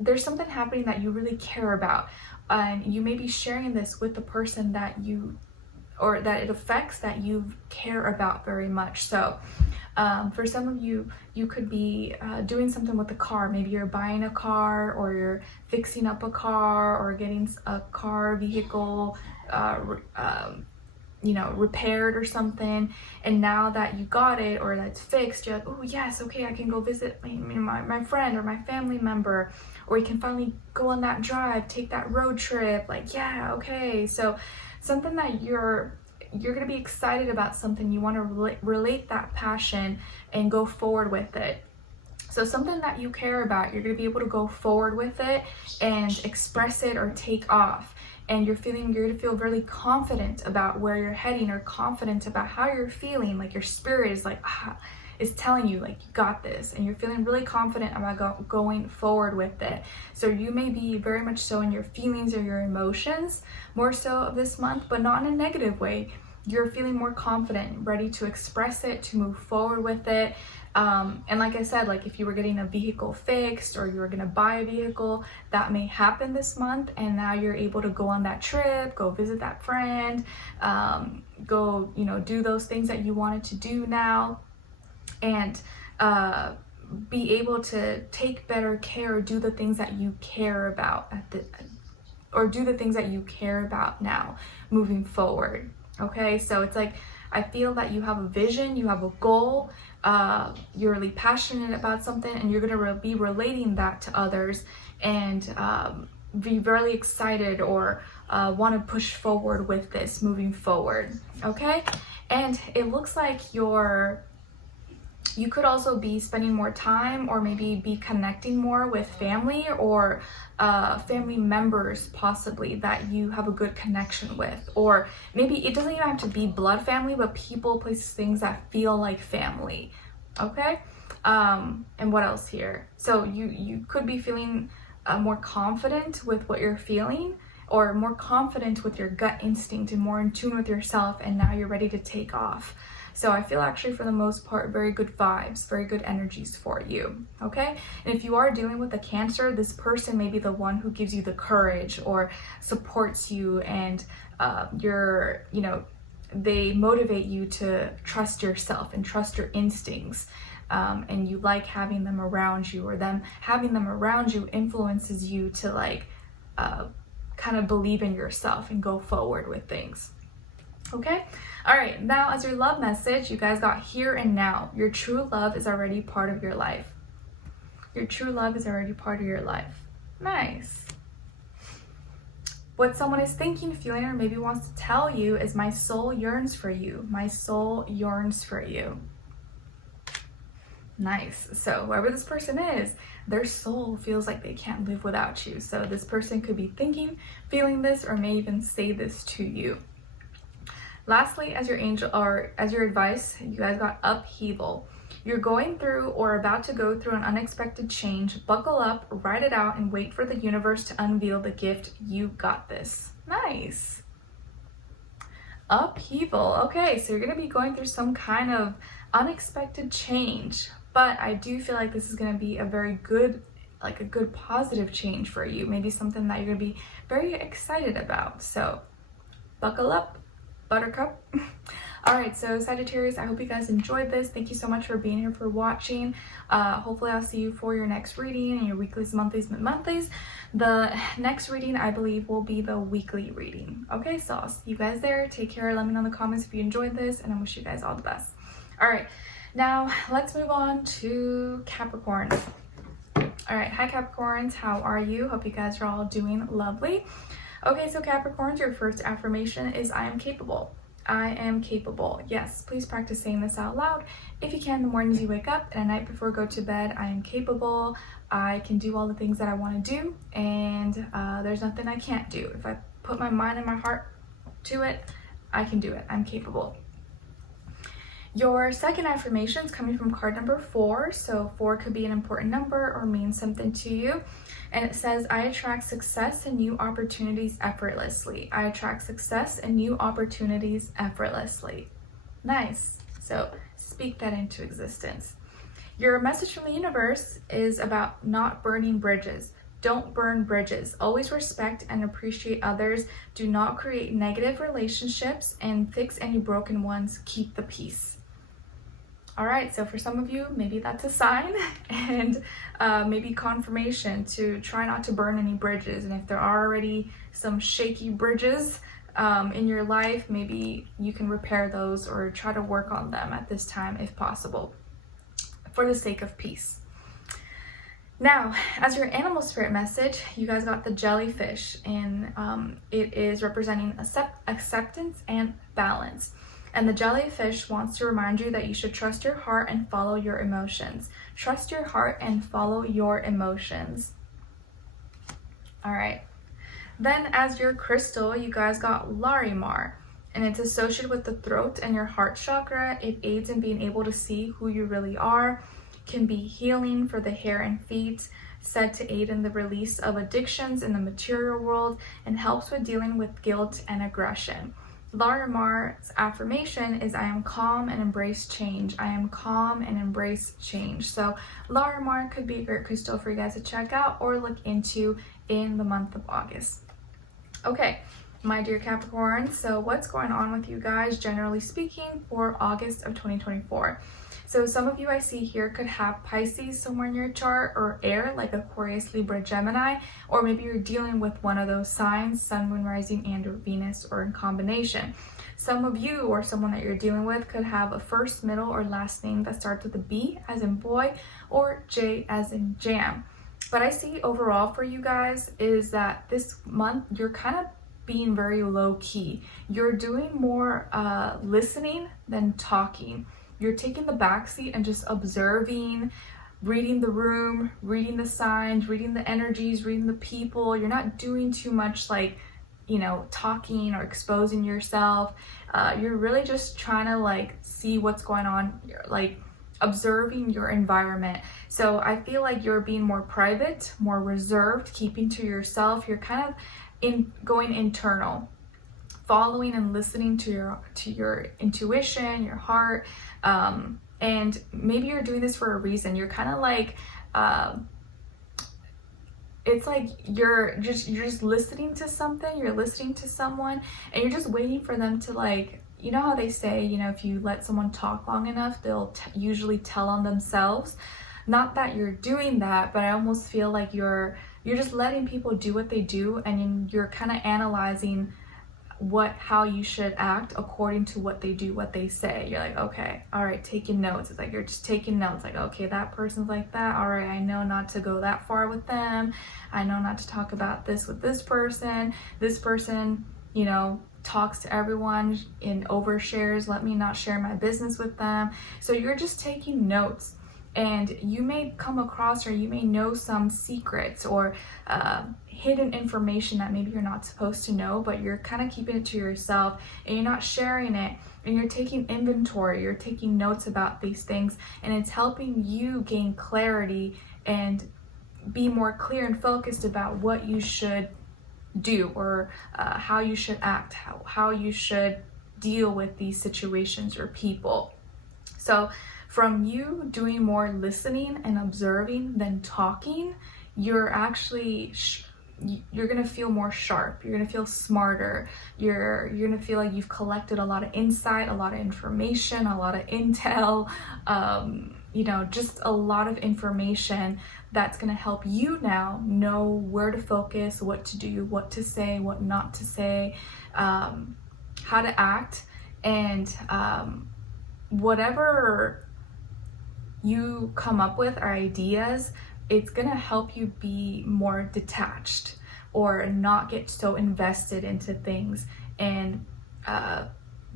there's something happening that you really care about, and you may be sharing this with the person that it affects, that you care about very much. So for some of you, you could be doing something with a car. Maybe you're buying a car, or you're fixing up a car, or getting a vehicle repaired or something, and now that you got it or that's fixed, you're like, oh yes, okay, I can go visit my friend or my family member, or you can finally go on that drive, take that road trip, like, yeah, okay. So something that you're gonna be excited about, something you want to relate that passion and go forward with it. So something that you care about, you're going to be able to go forward with it and express it or take off. And you're going to feel really confident about where you're heading, or confident about how you're feeling. Like your spirit is like, is telling you like, you got this, and you're feeling really confident about going forward with it. So you may be very much so in your feelings or your emotions more so this month, but not in a negative way. You're feeling more confident, ready to express it, to move forward with it. And like I said, like if you were getting a vehicle fixed or you were going to buy a vehicle, that may happen this month, and now you're able to go on that trip, go visit that friend, go, you know, do those things that you wanted to do now, and be able to take better care, do the things that you care about or do the things that you care about now moving forward. Okay, so it's like, I feel that you have a vision, you have a goal, you're really passionate about something, and you're going to be relating that to others, and be really excited or want to push forward with this moving forward. Okay, and it looks like you could also be spending more time, or maybe be connecting more with family, or family members possibly that you have a good connection with. Or maybe it doesn't even have to be blood family, but people, places, things that feel like family. Okay, and what else here? So you could be feeling more confident with what you're feeling, or more confident with your gut instinct, and more in tune with yourself, and now you're ready to take off. So I feel actually for the most part very good vibes, very good energies for you. Okay, and if you are dealing with a Cancer, this person may be the one who gives you the courage or supports you, and they motivate you to trust yourself and trust your instincts. And you like having them around you, or them having them around you influences you to like kind of believe in yourself and go forward with things. Okay, all right, now as your love message, you guys got here and now. Your true love is already part of your life. Your true love is already part of your life. Nice. What someone is thinking, feeling, or maybe wants to tell you is, my soul yearns for you. My soul yearns for you. Nice. So whoever this person is, their soul feels like they can't live without you. So this person could be thinking, feeling this, or may even say this to you. Lastly, as your angel, or as your advice, you guys got upheaval. You're going through or about to go through an unexpected change. Buckle up, write it out, and wait for the universe to unveil the gift. You got this. Nice. Upheaval. Okay, so you're going to be going through some kind of unexpected change, but I do feel like this is going to be a very good, like a good positive change for you. Maybe something that you're going to be very excited about. So buckle up, Buttercup. All right, so Sagittarius, I hope you guys enjoyed this. Thank you so much for being here, for watching. Hopefully I'll see you for your next reading, and your weeklies, monthlies, mid-monthlies. The next reading, I believe, will be the weekly reading. Okay, so I'll see you guys there. Take care. Let me know in the comments if you enjoyed this, and I wish you guys all the best. All right, now let's move on to Capricorn. All right, hi Capricorns, how are you? Hope you guys are all doing lovely. Okay, so Capricorns, your first affirmation is, I am capable. I am capable. Yes, please practice saying this out loud if you can in the mornings you wake up, and at night before you go to bed. I am capable. I can do all the things that I want to do, and there's nothing I can't do. If I put my mind and my heart to it, I can do it. I'm capable. Your second affirmation is coming from card number 4. So 4 could be an important number or mean something to you. And it says, I attract success and new opportunities effortlessly. I attract success and new opportunities effortlessly. Nice. So speak that into existence. Your message from the universe is about not burning bridges. Don't burn bridges. Always respect and appreciate others. Do not create negative relationships, and fix any broken ones. Keep the peace. All right, so for some of you, maybe that's a sign, and maybe confirmation to try not to burn any bridges. And if there are already some shaky bridges in your life, maybe you can repair those or try to work on them at this time if possible, for the sake of peace. Now, as your animal spirit message, you guys got the jellyfish, and it is representing acceptance and balance. And the jellyfish wants to remind you that you should trust your heart and follow your emotions. Trust your heart and follow your emotions. All right. Then as your crystal, you guys got Larimar, and it's associated with the throat and your heart chakra. It aids in being able to see who you really are, can be healing for the hair and feet, said to aid in the release of addictions in the material world, and helps with dealing with guilt and aggression. Larimar's affirmation is, I am calm and embrace change. I am calm and embrace change. So Larimar could be a great crystal for you guys to check out or look into in the month of August. Okay, my dear Capricorn, so what's going on with you guys generally speaking for August of 2024? So some of you I see here could have Pisces somewhere in your chart, or air like Aquarius, Libra, Gemini, or maybe you're dealing with one of those signs, Sun, Moon, Rising, and or Venus, or in combination. Some of you or someone that you're dealing with could have a first, middle, or last name that starts with a B as in boy or J as in jam. But I see overall for you guys is that this month you're kind of being very low key. You're doing more listening than talking. You're taking the backseat and just observing, reading the room, reading the signs, reading the energies, reading the people. You're not doing too much like, you know, talking or exposing yourself. You're really just trying to like see what's going on, like observing your environment. So I feel like you're being more private, more reserved, keeping to yourself. You're kind of going internal, following and listening to your intuition, your heart, and maybe you're doing this for a reason. You're kind of like it's like you're just listening to something, you're listening to someone, and you're just waiting for them to, like, you know how they say, you know, if you let someone talk long enough, they'll usually tell on themselves. Not that you're doing that, but I almost feel like you're just letting people do what they do, and you're kind of analyzing how you should act according to what they do, what they say. You're like, okay, all right, taking notes. It's like you're just taking notes, like, okay, that person's like that, all right, I know not to go that far with them, I know not to talk about this with this person, you know, talks to everyone and overshares, let me not share my business with them. So you're just taking notes, and you may come across, or you may know some secrets or hidden information that maybe you're not supposed to know, but you're kind of keeping it to yourself and you're not sharing it, and you're taking inventory, you're taking notes about these things, and it's helping you gain clarity and be more clear and focused about what you should do, or how you should act, how you should deal with these situations or people. So from you doing more listening and observing than talking, you're actually you're gonna feel more sharp, you're gonna feel smarter, you're gonna feel like you've collected a lot of insight, a lot of information, a lot of intel, you know, just a lot of information that's gonna help you now know where to focus, what to do, what to say, what not to say, how to act, and whatever you come up with or ideas, it's gonna help you be more detached or not get so invested into things, and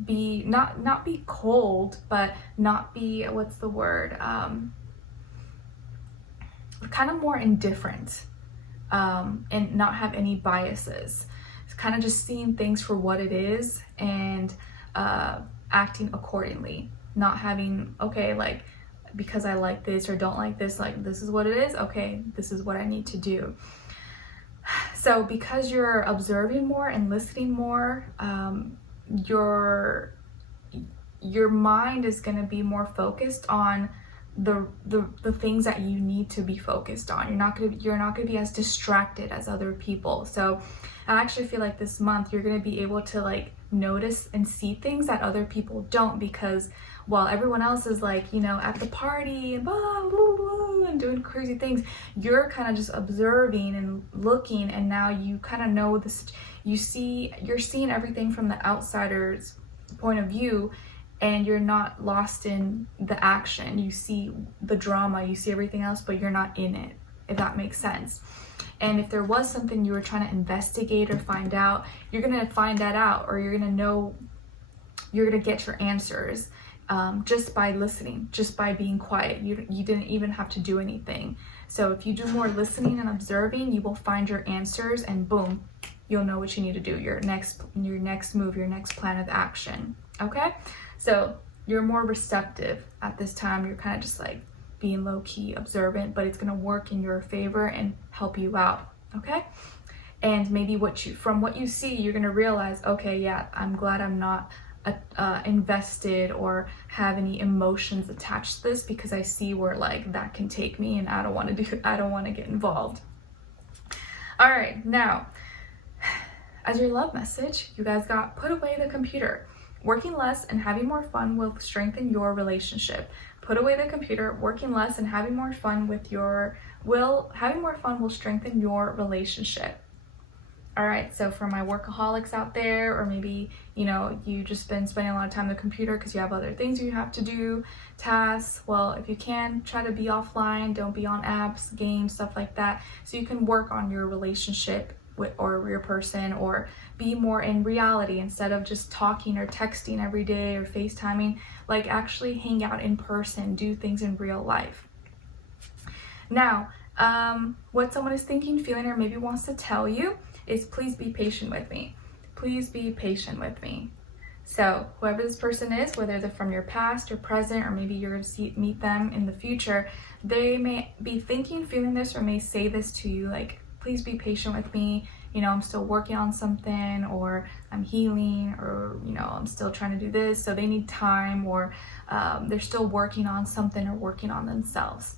be not be cold, but not be, what's the word, kind of more indifferent, and not have any biases. It's kind of just seeing things for what it is and acting accordingly, not having, okay, like, because I like this or don't like this, like, this is what it is, okay, this is what I need to do. So because you're observing more and listening more, your mind is going to be more focused on the things that you need to be focused on. You're not going to be as distracted as other people. So I actually feel like this month you're going to be able to, like, notice and see things that other people don't, because while everyone else is, like, you know, at the party and blah, blah, blah, and doing crazy things, you're kind of just observing and looking, and now you kind of know this, you're seeing everything from the outsider's point of view, and you're not lost in the action. You see the drama, you see everything else, but you're not in it, if that makes sense. And if there was something you were trying to investigate or find out, you're gonna find that out, or you're gonna you're gonna get your answers just by listening, just by being quiet. You didn't even have to do anything. So if you do more listening and observing, you will find your answers, and boom, you'll know what you need to do, your next move, your next plan of action. Okay, so you're more receptive at this time. You're kind of just like being low-key observant, but it's going to work in your favor and help you out. Okay, and maybe from what you see, you're going to realize, okay, yeah, I'm glad I'm not invested or have any emotions attached to this, because I see where like that can take me, and I don't want to get involved. All right, now as your love message, you guys got put away the computer. Working less and having more fun will strengthen your relationship. Put away the computer. Working less and having more fun will strengthen your relationship. All right, so for my workaholics out there, or maybe, you know, you just been spending a lot of time on the computer because you have other things you have to do, tasks, well, if you can, try to be offline. Don't be on apps, games, stuff like that, so you can work on your relationship with or your person, or be more in reality instead of just talking or texting every day or FaceTiming. Like, actually hang out in person, do things in real life. Now, what someone is thinking, feeling, or maybe wants to tell you is, please be patient with me. Please be patient with me. So whoever this person is, whether they're from your past or present, or maybe you're going to meet them in the future, they may be thinking, feeling this, or may say this to you, like, please be patient with me. You know, I'm still working on something, or I'm healing, or, you know, I'm still trying to do this. So they need time, or they're still working on something or working on themselves.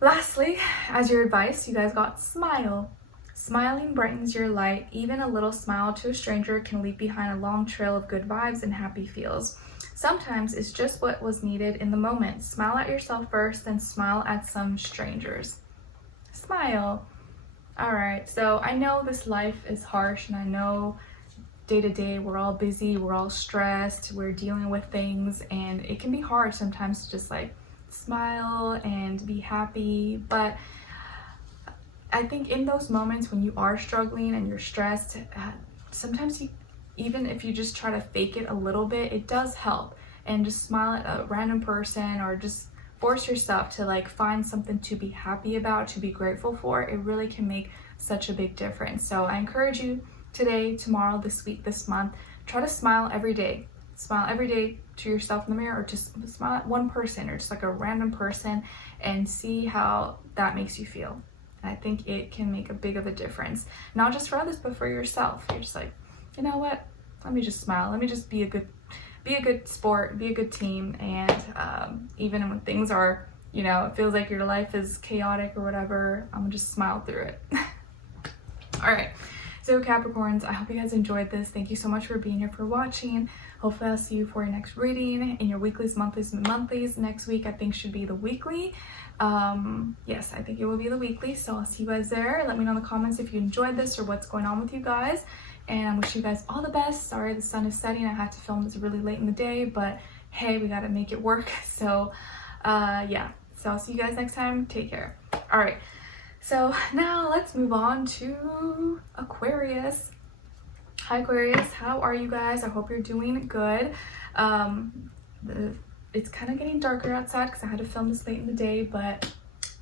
Lastly, as your advice, you guys got smile. Smiling brightens your light. Even a little smile to a stranger can leave behind a long trail of good vibes and happy feels. Sometimes it's just what was needed in the moment. Smile at yourself first, then smile at some strangers. Smile. All right, so I know this life is harsh, and I know day to day we're all busy, we're all stressed, we're dealing with things, and it can be hard sometimes to just like smile and be happy. But I think in those moments when you are struggling and you're stressed, sometimes even if you just try to fake it a little bit, it does help. And just smile at a random person, or just force yourself to like find something to be happy about, to be grateful for. It really can make such a big difference. So I encourage you today, tomorrow, this week, this month, try to smile every day. Smile every day to yourself in the mirror, or just smile at one person, or just like a random person, and see how that makes you feel. I think it can make a big of a difference, not just for others, but for yourself. You're just like, you know what? Let me just smile. Let me just be a good sport, be a good team. And even when things are, you know, it feels like your life is chaotic or whatever, I'm gonna just smile through it. All right. So Capricorns, I hope you guys enjoyed this. Thank you so much for being here, for watching. Hopefully I'll see you for your next reading in your weeklies, monthlies, and monthlies. Next week I think should be the weekly. Yes, I think it will be the weekly. So I'll see you guys there. Let me know in the comments if you enjoyed this or what's going on with you guys. And I wish you guys all the best. Sorry the sun is setting. I had to film this really late in the day, but hey, we gotta make it work. So yeah, so I'll see you guys next time. Take care. All right. So now let's move on to Aquarius. Hi Aquarius, how are you guys? I hope you're doing good. It's kind of getting darker outside because I had to film this late in the day, but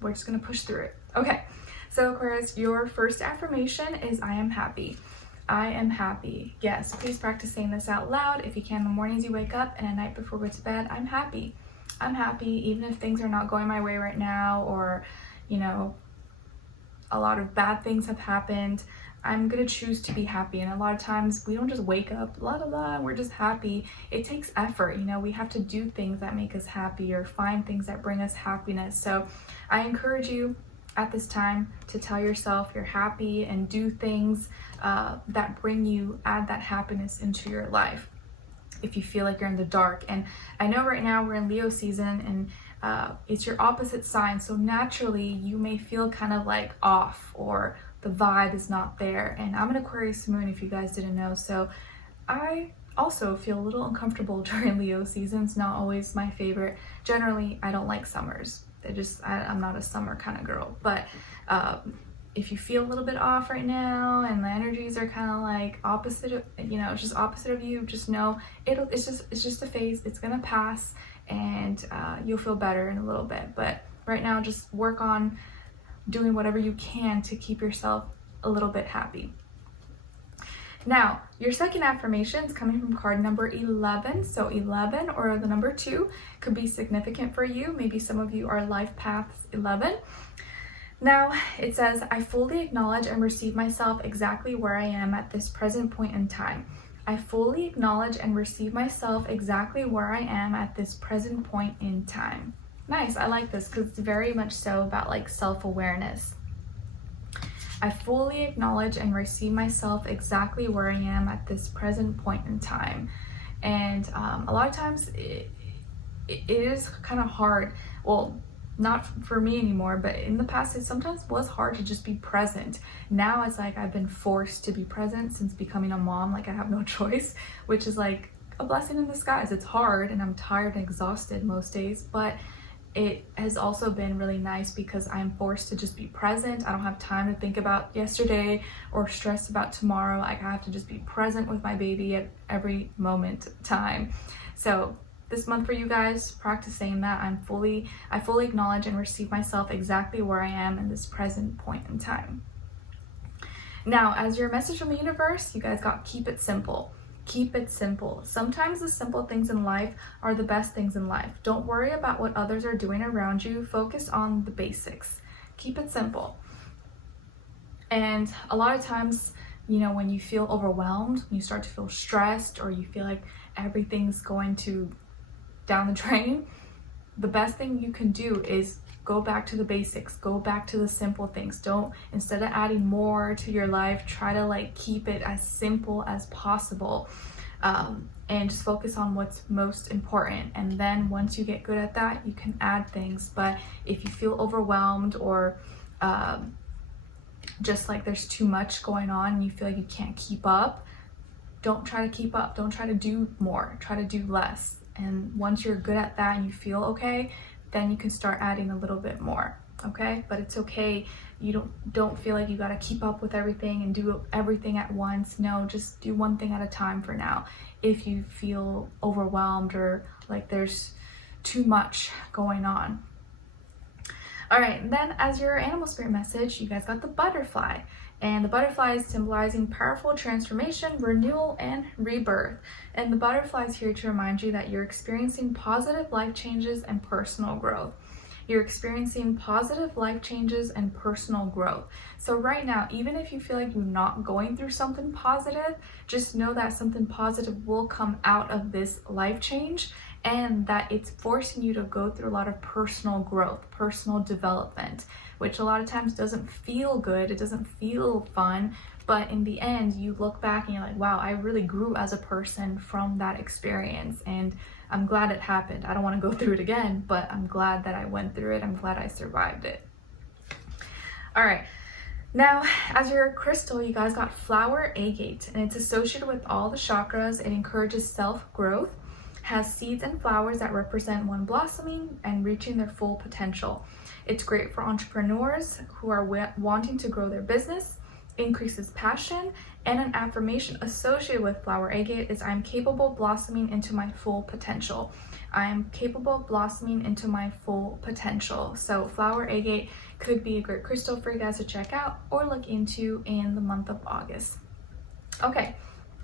we're just gonna push through it. Okay, so Aquarius, your first affirmation is I am happy. I am happy. Yes, please practice saying this out loud if you can in the mornings you wake up, and at night before you go to bed. I'm happy. I'm happy even if things are not going my way right now, or, you know, a lot of bad things have happened. I'm gonna choose to be happy. And a lot of times we don't just wake up la la la, we're just happy. It takes effort, you know. We have to do things that make us happy, or find things that bring us happiness. So I encourage you at this time to tell yourself you're happy, and do things that bring you, add that happiness into your life if you feel like you're in the dark. And I know right now we're in Leo season, and it's your opposite sign, so naturally you may feel kind of like off, or the vibe is not there. And I'm an Aquarius moon, if you guys didn't know, so I also feel a little uncomfortable during Leo season. It's not always my favorite. Generally I don't like summers. I'm not a summer kind of girl, but if you feel a little bit off right now and the energies are kind of like opposite of, you know, just opposite of you, just know it's just a phase. It's gonna pass, and you'll feel better in a little bit. But right now, just work on doing whatever you can to keep yourself a little bit happy. Now, your second affirmation is coming from card number 11. So 11, or the number 2, could be significant for you. Maybe some of you are life paths 11. Now, it says, I fully acknowledge and receive myself exactly where I am at this present point in time. I fully acknowledge and receive myself exactly where I am at this present point in time. Nice, I like this because it's very much so about like self-awareness. I fully acknowledge and receive myself exactly where I am at this present point in time. And a lot of times it is kind of hard. Well, not for me anymore, but in the past it sometimes was hard to just be present. Now it's like I've been forced to be present since becoming a mom. Like I have no choice, which is like a blessing in disguise. It's hard and I'm tired and exhausted most days, but it has also been really nice because I'm forced to just be present. I don't have time to think about yesterday or stress about tomorrow. Like I have to just be present with my baby at every moment of time. So this month for you guys, practice saying that. I fully acknowledge and receive myself exactly where I am in this present point in time. Now, as your message from the universe, you guys got keep it simple. Keep it simple. Sometimes the simple things in life are the best things in life. Don't worry about what others are doing around you. Focus on the basics. Keep it simple. And a lot of times, you know, when you feel overwhelmed, you start to feel stressed, or you feel like everything's going to down the drain, the best thing you can do is go back to the basics, go back to the simple things. Don't, instead of adding more to your life, try to like keep it as simple as possible, and just focus on what's most important. And then once you get good at that, you can add things. But if you feel overwhelmed, or just like there's too much going on and you feel like you can't keep up, don't try to keep up. Don't try to do more, try to do less. And once you're good at that and you feel okay, then you can start adding a little bit more. Okay, but it's okay. You don't feel like you got to keep up with everything and do everything at once. No, just do one thing at a time for now. If you feel overwhelmed or like there's too much going on. All right, then as your animal spirit message, you guys got the butterfly. And the butterfly is symbolizing powerful transformation, renewal, and rebirth. And the butterfly is here to remind you that you're experiencing positive life changes and personal growth. You're experiencing positive life changes and personal growth. So right now, even if you feel like you're not going through something positive, just know that something positive will come out of this life change, and that it's forcing you to go through a lot of personal growth, personal development, which a lot of times doesn't feel good, it doesn't feel fun, but in the end, you look back and you're like, wow, I really grew as a person from that experience, and I'm glad it happened. I don't want to go through it again, but I'm glad that I went through it. I'm glad I survived it. All right. Now, as your crystal, you guys got flower agate, and it's associated with all the chakras. It encourages self-growth, has seeds and flowers that represent one blossoming and reaching their full potential. It's great for entrepreneurs who are wanting to grow their business, increases passion, and an affirmation associated with flower agate is I'm capable of blossoming into my full potential. I am capable of blossoming into my full potential. So flower agate could be a great crystal for you guys to check out or look into in the month of August. Okay.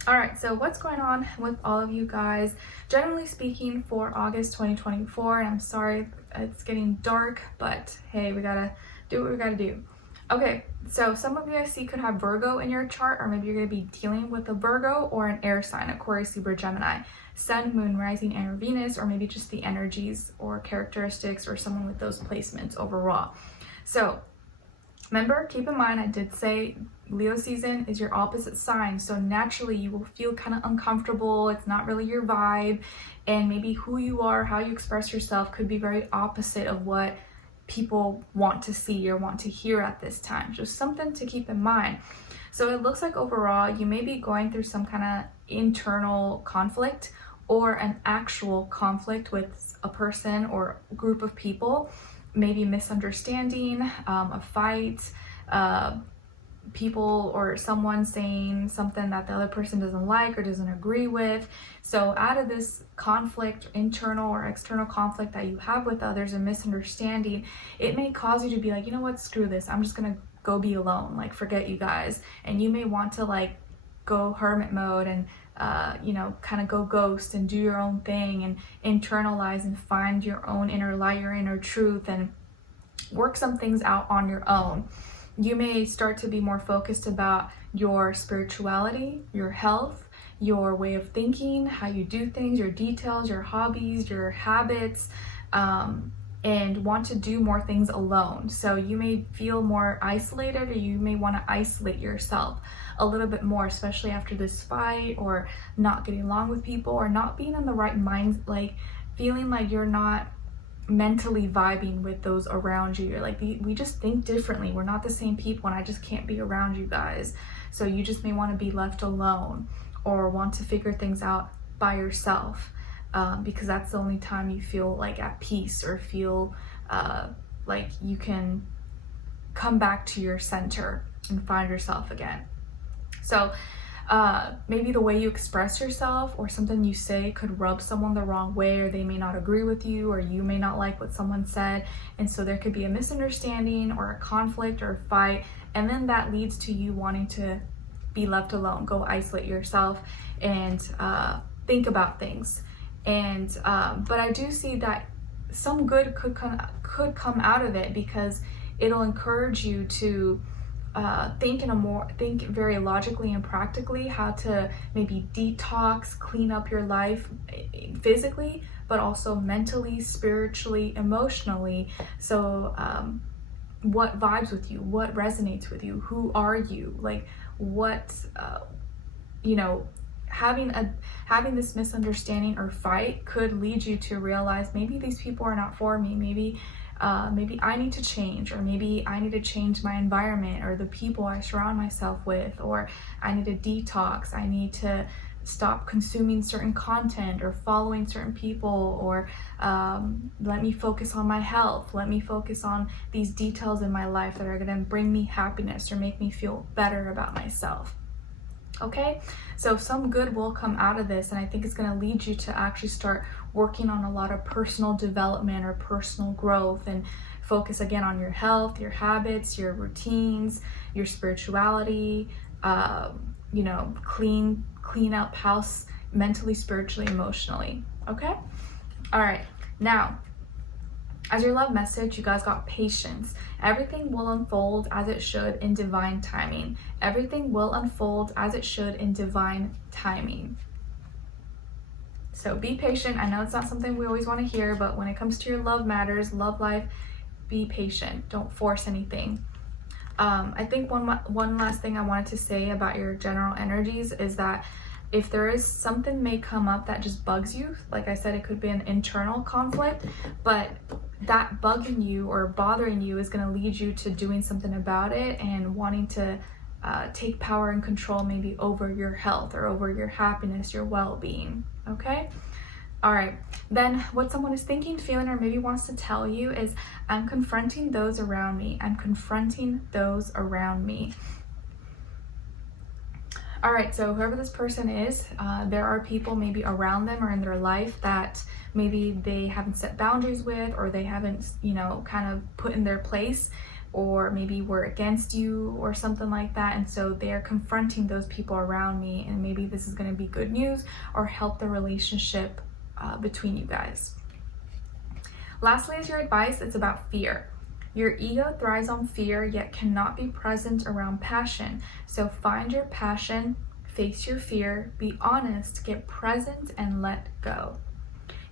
All right, so what's going on with all of you guys? Generally speaking, for August 2024, and I'm sorry it's getting dark, but hey, we gotta do what we gotta do. Okay, so some of you I see could have Virgo in your chart, or maybe you're gonna be dealing with a Virgo or an air sign, Aquarius, Libra, Gemini, Sun, Moon, Rising, and Venus, or maybe just the energies or characteristics or someone with those placements overall. So remember, keep in mind, I did say Leo season is your opposite sign, so naturally you will feel kind of uncomfortable. It's not really your vibe, and maybe who you are, how you express yourself could be very opposite of what people want to see or want to hear at this time. Just something to keep in mind. So it looks like overall you may be going through some kind of internal conflict or an actual conflict with a person or group of people, maybe misunderstanding, a fight, people or someone saying something that the other person doesn't like or doesn't agree with. So out of this conflict, internal or external conflict that you have with others and misunderstanding, it may cause you to be like, you know what, screw this, I'm just gonna go be alone, like forget you guys. And you may want to like go hermit mode and you know, kind of go ghost and do your own thing and internalize and find your own inner light, your inner truth, and work some things out on your own. You may start to be more focused about your spirituality, your health, your way of thinking, how you do things, your details, your hobbies, your habits, and want to do more things alone. So you may feel more isolated, or you may want to isolate yourself a little bit more, especially after this fight, or not getting along with people, or not being in the right mind, like feeling like you're not mentally vibing with those around you. You're like, we just think differently, we're not the same people, and I just can't be around you guys. So you just may want to be left alone or want to figure things out by yourself, because that's the only time you feel like at peace, or feel like you can come back to your center and find yourself again. So maybe the way you express yourself or something you say could rub someone the wrong way, or they may not agree with you, or you may not like what someone said. And so there could be a misunderstanding or a conflict or a fight. And then that leads to you wanting to be left alone, go isolate yourself and think about things. And but I do see that some good could come out of it, because it'll encourage you to think very logically and practically how to maybe detox, clean up your life physically, but also mentally, spiritually, emotionally. So what vibes with you, what resonates with you, who are you, like what you know, having this misunderstanding or fight could lead you to realize maybe these people are not for me, maybe I need to change, or maybe I need to change my environment or the people I surround myself with, or I need to detox, I need to stop consuming certain content or following certain people, or let me focus on my health, let me focus on these details in my life that are going to bring me happiness or make me feel better about myself. Okay, so some good will come out of this, and I think it's going to lead you to actually start working on a lot of personal development or personal growth, and focus again on your health, your habits, your routines, your spirituality, you know, clean up house mentally, spiritually, emotionally. Okay, all right, now as your love message, you guys got patience. Everything will unfold as it should in divine timing. Everything will unfold as it should in divine timing. So be patient. I know it's not something we always want to hear, but when it comes to your love matters, love life, be patient. Don't force anything. I think one last thing I wanted to say about your general energies is that if there is something may come up that just bugs you, like I said, it could be an internal conflict, but that bugging you or bothering you is going to lead you to doing something about it and wanting to take power and control maybe over your health or over your happiness, your well-being. Okay? All right. Then what someone is thinking, feeling, or maybe wants to tell you is, I'm confronting those around me. I'm confronting those around me. All right, so whoever this person is, there are people maybe around them or in their life that maybe they haven't set boundaries with, or they haven't, you know, kind of put in their place, or maybe were against you or something like that. And so they're confronting those people around me, and maybe this is going to be good news or help the relationship between you guys. Lastly, is your advice. It's about fear. Your ego thrives on fear, yet cannot be present around passion. So find your passion, face your fear, be honest, get present, and let go.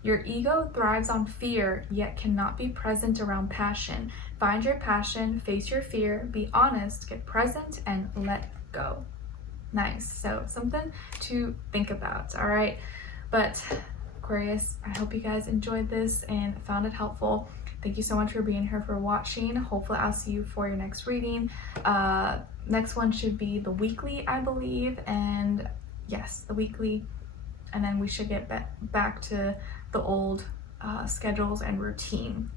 Your ego thrives on fear, yet cannot be present around passion. Find your passion, face your fear, be honest, get present, and let go. Nice. So something to think about. All right. But Aquarius, I hope you guys enjoyed this and found it helpful. Thank you so much for being here, for watching. Hopefully I'll see you for your next reading. Next one should be the weekly, I believe. And yes, the weekly. And then we should get back to the old schedules and routine.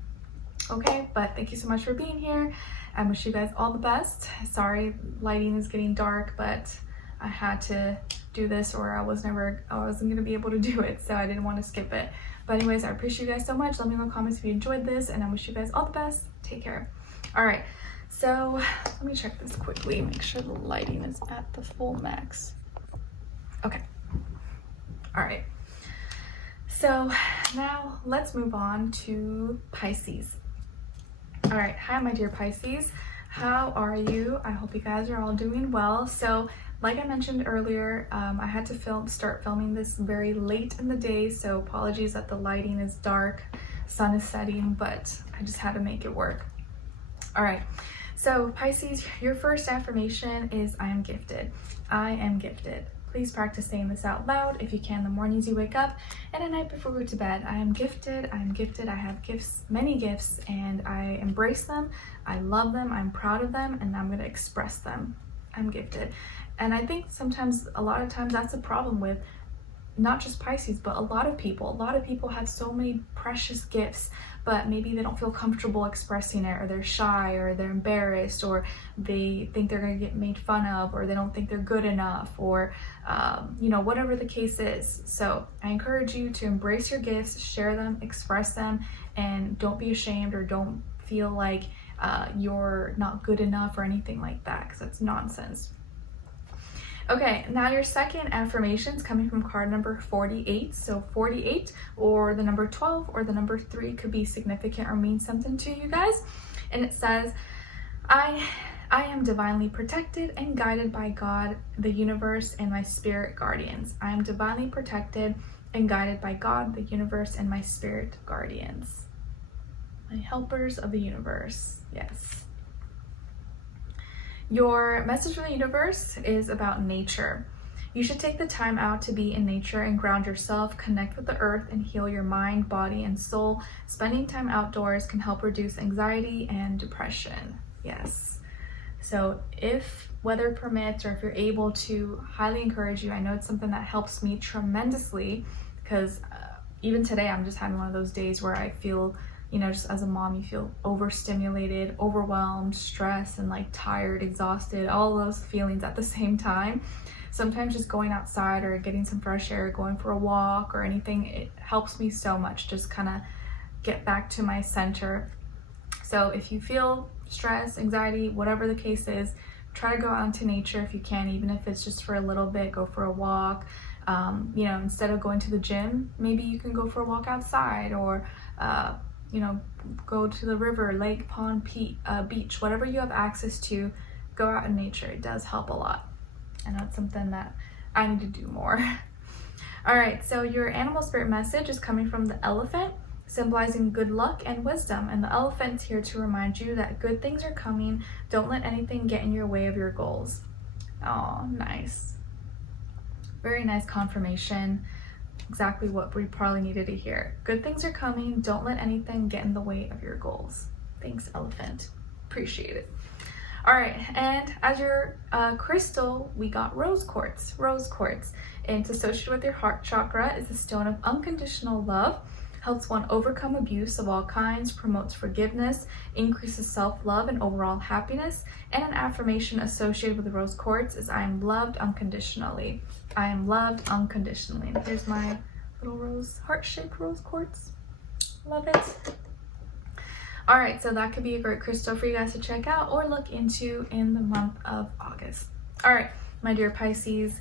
Okay, but thank you so much for being here. I wish you guys all the best. Sorry, lighting is getting dark, but I had to do this or I wasn't gonna be able to do it, so I didn't want to skip it. But anyways, I appreciate you guys so much. Let me know in the comments if you enjoyed this, and I wish you guys all the best. Take care. All right, so let me check this quickly, make sure the lighting is at the full max. Okay, all right. So now let's move on to Pisces. All right, hi my dear Pisces. How are you? I hope you guys are all doing well. So like I mentioned earlier, I had to start filming this very late in the day, so apologies that the lighting is dark, sun is setting, but I just had to make it work. All right, so Pisces, your first affirmation is I am gifted. I am gifted. Please practice saying this out loud if you can the mornings you wake up and at night before you go to bed. I am gifted, I am gifted, I have gifts, many gifts, and I embrace them, I love them, I'm proud of them, and I'm gonna express them. I'm gifted. And I think sometimes, a lot of times, that's a problem with not just Pisces, but a lot of people. A lot of people have so many precious gifts, but maybe they don't feel comfortable expressing it, or they're shy, or they're embarrassed, or they think they're going to get made fun of, or they don't think they're good enough, or you know, whatever the case is. So I encourage you to embrace your gifts, share them, express them, and don't be ashamed or don't feel like you're not good enough or anything like that, because that's nonsense. Okay, now your second affirmation is coming from card number 48. So 48 or the number 12 or the number 3 could be significant or mean something to you guys. And it says, I am divinely protected and guided by God, the universe, and my spirit guardians. I am divinely protected and guided by God, the universe, and my spirit guardians. My helpers of the universe, yes. Your message from the universe is about nature. You should take the time out to be in nature and ground yourself, connect with the earth, and heal your mind, body, and soul. Spending time outdoors can help reduce anxiety and depression. Yes. So if weather permits, or if you're able to, highly encourage you. I know it's something that helps me tremendously, because even today I'm just having one of those days where I feel, you know, just as a mom, you feel overstimulated, overwhelmed, stressed, and like tired, exhausted, all those feelings at the same time. Sometimes just going outside or getting some fresh air, going for a walk or anything, it helps me so much, just kind of get back to my center. So if you feel stress, anxiety, whatever the case is, try to go out into nature if you can, even if it's just for a little bit. Go for a walk. You know, instead of going to the gym, maybe you can go for a walk outside, or you know, go to the river, lake, pond, beach, whatever you have access to. Go out in nature. It does help a lot. I know it's something that I need to do more. All right, so your animal spirit message is coming from the elephant, symbolizing good luck and wisdom. And the elephant's here to remind you that good things are coming. Don't let anything get in your way of your goals. Oh, nice. Very nice confirmation. Exactly what we probably needed to hear. Good things are coming. Don't let anything get in the way of your goals. Thanks, elephant. Appreciate it. All right, and as your crystal, we got rose quartz. Rose quartz, and it's associated with your heart chakra, is the stone of unconditional love. Helps one overcome abuse of all kinds, promotes forgiveness, increases self-love and overall happiness. And an affirmation associated with the rose quartz is I am loved unconditionally. I am loved unconditionally. And here's my little rose, heart-shaped rose quartz. Love it. All right, so that could be a great crystal for you guys to check out or look into in the month of August. All right, my dear Pisces.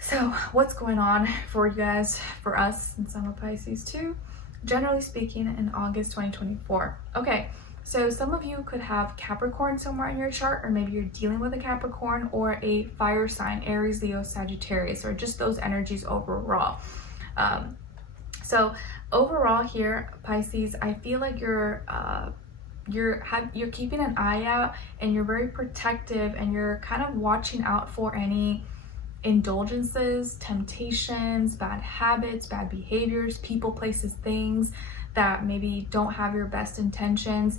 So what's going on for you guys, for us, since I'm a Pisces too, generally speaking, in August 2024? Okay, so some of you could have Capricorn somewhere in your chart, or maybe you're dealing with a Capricorn or a fire sign, Aries, Leo, Sagittarius, or just those energies overall. So overall here, Pisces, I feel like you're keeping an eye out, and you're very protective, and you're kind of watching out for any indulgences, temptations, bad habits, bad behaviors, people, places, things that maybe don't have your best intentions.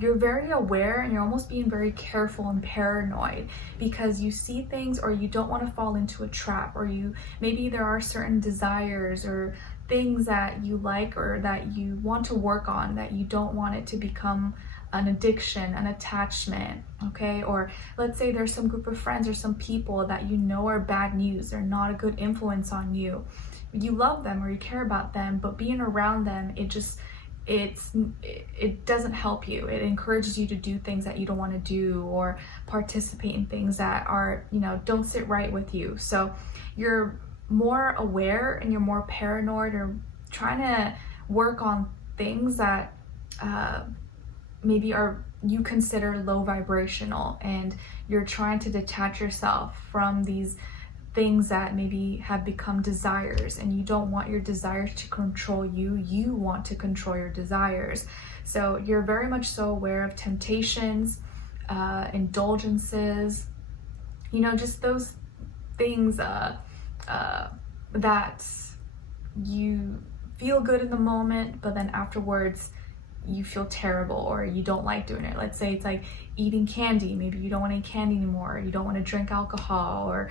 You're very aware, and you're almost being very careful and paranoid, because you see things, or you don't want to fall into a trap, or maybe there are certain desires or things that you like or that you want to work on, that you don't want it to become an addiction, an attachment, okay? Or let's say there's some group of friends or some people that you know are bad news, they're not a good influence on you. You love them or you care about them, but being around them, it doesn't help you. It encourages you to do things that you don't want to do, or participate in things that are, you know, don't sit right with you. So you're more aware and you're more paranoid, or trying to work on things that maybe you consider low vibrational, and you're trying to detach yourself from these things that maybe have become desires, and you don't want your desires to control you. You want to control your desires. So you're very much so aware of temptations, indulgences, you know, just those things that you feel good in the moment, but then afterwards you feel terrible or you don't like doing it. Let's say it's like eating candy. Maybe you don't want to eat candy anymore. You don't want to drink alcohol, or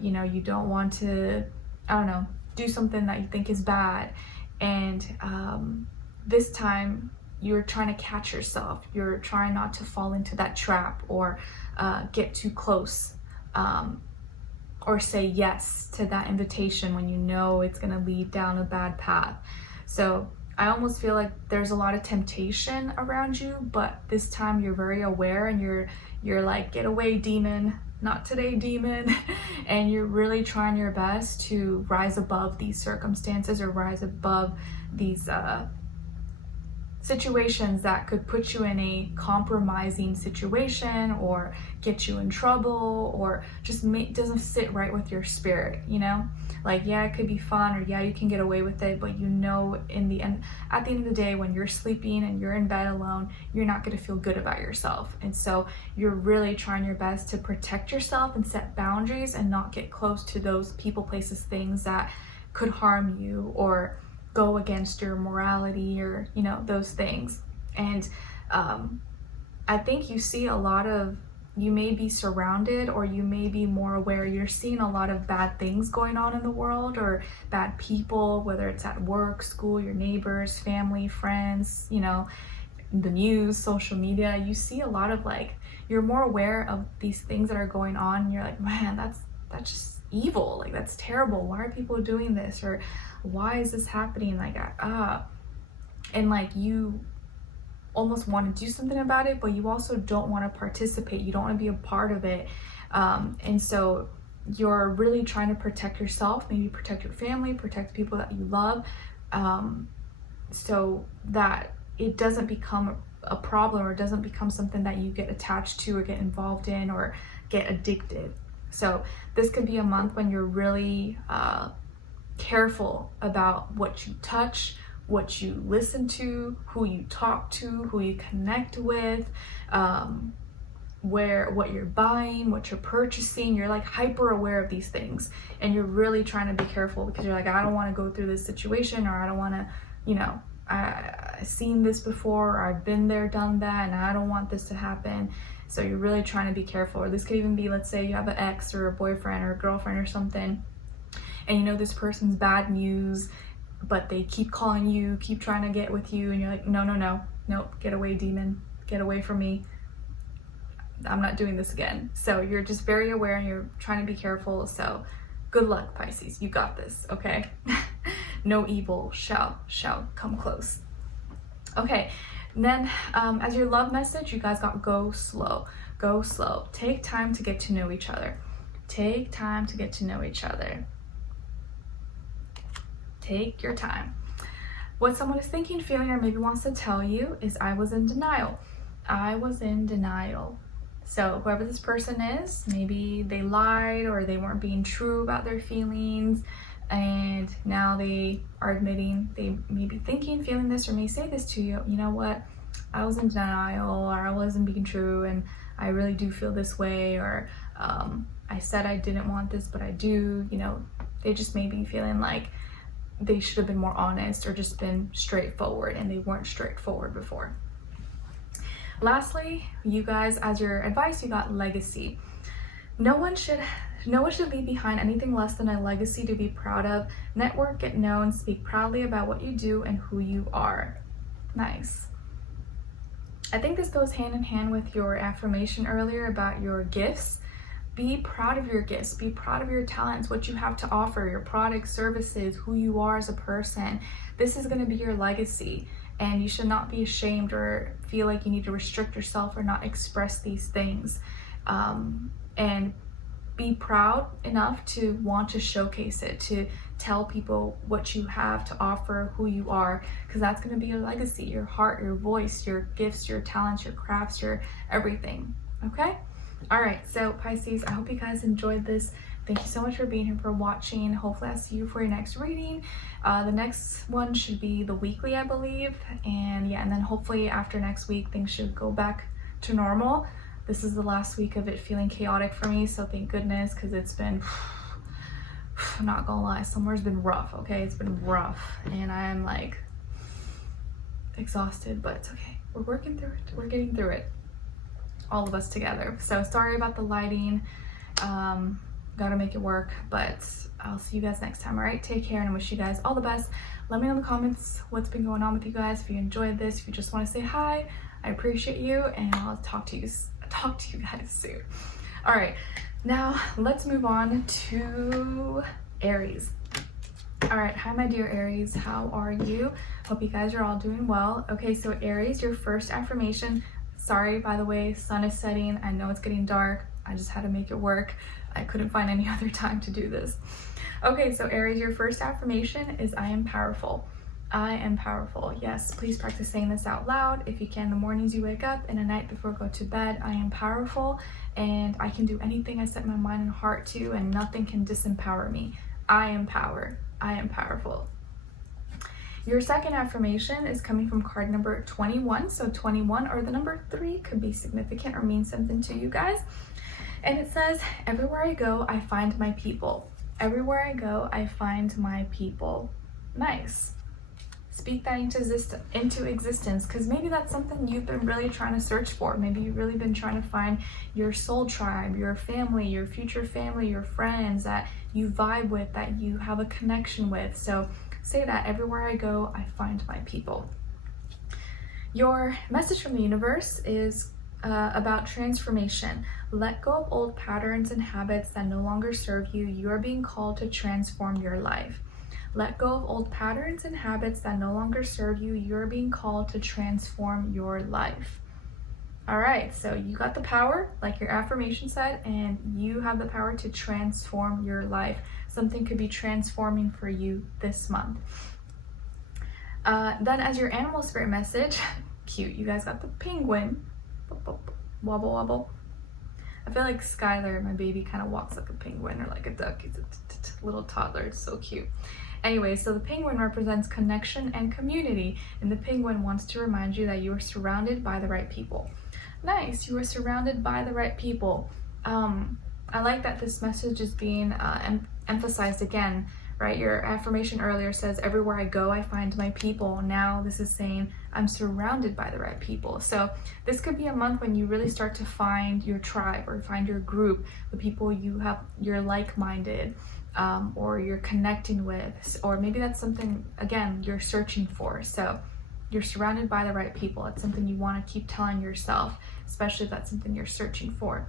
you know, you don't want to, I don't know, do something that you think is bad. And this time you're trying to catch yourself. You're trying not to fall into that trap, or get too close, or say yes to that invitation when you know it's going to lead down a bad path. So I almost feel like there's a lot of temptation around you, but this time you're very aware, and you're like, get away, demon, not today, demon. And you're really trying your best to rise above these circumstances, or rise above these situations that could put you in a compromising situation, or get you in trouble, or just doesn't sit right with your spirit, you know? Like, yeah, it could be fun, or yeah, you can get away with it, but you know, at the end of the day, when you're sleeping and you're in bed alone, you're not going to feel good about yourself. And so you're really trying your best to protect yourself and set boundaries, and not get close to those people, places, things that could harm you or go against your morality, or, you know, those things. And I think you see a lot of, you may be surrounded, or you may be more aware, you're seeing a lot of bad things going on in the world, or bad people, whether it's at work, school, your neighbors, family, friends, you know, the news, social media. You see a lot of, like, you're more aware of these things that are going on, and you're like, man, that's just evil. Like, that's terrible. Why are people doing this? Or why is this happening? Like, and like, you almost want to do something about it, but you also don't want to participate. You don't want to be a part of it. And so you're really trying to protect yourself, maybe protect your family, protect the people that you love, so that it doesn't become a problem, or doesn't become something that you get attached to, or get involved in, or get addicted. So this could be a month when you're really careful about what you touch, what you listen to, who you talk to, who you connect with, what you're buying, what you're purchasing. You're like hyper aware of these things, and you're really trying to be careful, because you're like, I don't want to go through this situation, or I don't want to, you know, I've seen this before, or I've been there, done that, and I don't want this to happen. So you're really trying to be careful. Or this could even be, let's say you have an ex or a boyfriend or a girlfriend or something, and you know this person's bad news, but they keep calling you, keep trying to get with you, and you're like, nope, get away, demon, get away from me. I'm not doing this again. So you're just very aware, and you're trying to be careful. So good luck, Pisces, you got this, okay? No evil shall come close. Okay, and then as your love message, you guys got go slow. Go slow. Take time to get to know each other. Take time to get to know each other. Take your time. What someone is thinking, feeling, or maybe wants to tell you is, I was in denial. I was in denial. So whoever this person is, maybe they lied, or they weren't being true about their feelings, and now they are admitting they may be thinking, feeling this, or may say this to you. You know what? I was in denial, or I wasn't being true, and I really do feel this way, or I said I didn't want this, but I do. You know, they just may be feeling like they should have been more honest, or just been straightforward, and they weren't straightforward before. Lastly, you guys, as your advice, you got legacy. No one should leave behind anything less than a legacy to be proud of. Network, get known, speak proudly about what you do and who you are. Nice. I think this goes hand in hand with your affirmation earlier about your gifts. Be proud of your gifts, be proud of your talents, what you have to offer, your products, services, who you are as a person. This is going to be your legacy, and you should not be ashamed or feel like you need to restrict yourself or not express these things. And be proud enough to want to showcase it, to tell people what you have to offer, who you are, because that's going to be your legacy, your heart, your voice, your gifts, your talents, your crafts, your everything. Okay? All right, so Pisces, I hope you guys enjoyed this. Thank you so much for being here, for watching. Hopefully I'll see you for your next reading. The next one should be the weekly, I believe. And yeah, and then hopefully after next week, things should go back to normal. This is the last week of it feeling chaotic for me, so thank goodness, because it's been, I'm not gonna lie, summer's been rough, okay? It's been rough, and I am like exhausted, but it's okay. We're working through it. We're getting through it. All of us together. So sorry about the lighting. Gotta make it work, but I'll see you guys next time. All right, take care, and I wish you guys all the best. Let me know in the comments what's been going on with you guys. If you enjoyed this, if you just want to say hi, I appreciate you, and I'll talk to you guys soon. All right, now let's move on to Aries. All right, hi my dear Aries, how are you? Hope you guys are all doing well. Okay, so Aries, your first affirmation. Sorry, by the way, sun is setting. I know it's getting dark. I just had to make it work. I couldn't find any other time to do this. Okay, so Aries, your first affirmation is I am powerful. I am powerful. Yes, please practice saying this out loud. If you can, the mornings you wake up and at night before go to bed. I am powerful, and I can do anything I set my mind and heart to, and nothing can disempower me. I am power. I am powerful. Your second affirmation is coming from card number 21. So 21 or the number 3 could be significant or mean something to you guys. And it says, everywhere I go, I find my people. Everywhere I go, I find my people. Nice. Speak that into existence, because maybe that's something you've been really trying to search for. Maybe you've really been trying to find your soul tribe, your family, your future family, your friends that you vibe with, that you have a connection with. So say that, everywhere I go, I find my people. Your message from the universe is about transformation. Let go of old patterns and habits that no longer serve you. You are being called to transform your life. Let go of old patterns and habits that no longer serve you. You are being called to transform your life. All right, so you got the power, like your affirmation said, and you have the power to transform your life. Something could be transforming for you this month. Then as your animal spirit message, cute, you guys got the penguin. Wobble, wobble. I feel like Skylar, my baby, kind of walks like a penguin or like a duck. He's a little toddler. It's so cute. Anyway, so the penguin represents connection and community, and the penguin wants to remind you that you are surrounded by the right people. Nice, you are surrounded by the right people. I like that this message is being emphasized again, right? Your affirmation earlier says, everywhere I go, I find my people. Now this is saying, I'm surrounded by the right people. So this could be a month when you really start to find your tribe or find your group, the people you're like-minded, or you're connecting with, or maybe that's something, again, you're searching for. So you're surrounded by the right people. It's something you want to keep telling yourself, especially if that's something you're searching for.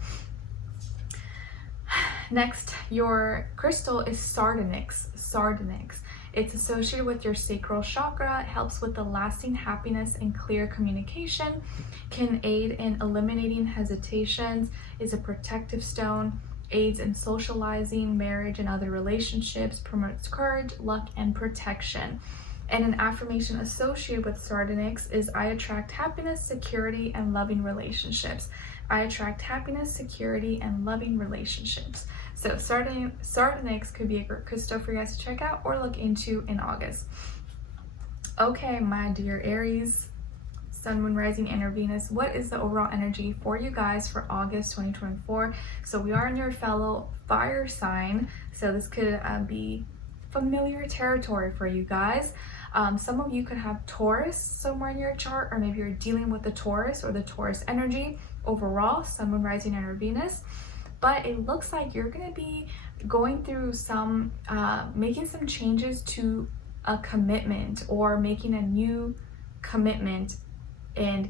Next, your crystal is sardonyx. Sardonyx. It's associated with your sacral chakra. It helps with the lasting happiness and clear communication, can aid in eliminating hesitations, is a protective stone, aids in socializing, marriage, and other relationships, promotes courage, luck, and protection. And an affirmation associated with sardonyx is I attract happiness, security, and loving relationships. I attract happiness, security, and loving relationships. So sardonyx could be a great crystal for you guys to check out or look into in August. Okay, my dear Aries, Sun, Moon, Rising, and Venus, what is the overall energy for you guys for August 2024? So we are in your fellow fire sign, so this could be familiar territory for you guys. Some of you could have Taurus somewhere in your chart, or maybe you're dealing with the Taurus or the Taurus energy overall, Sun, Moon, Rising, and Venus. but it looks like you're going to be going through some, making some changes to a commitment, or making a new commitment and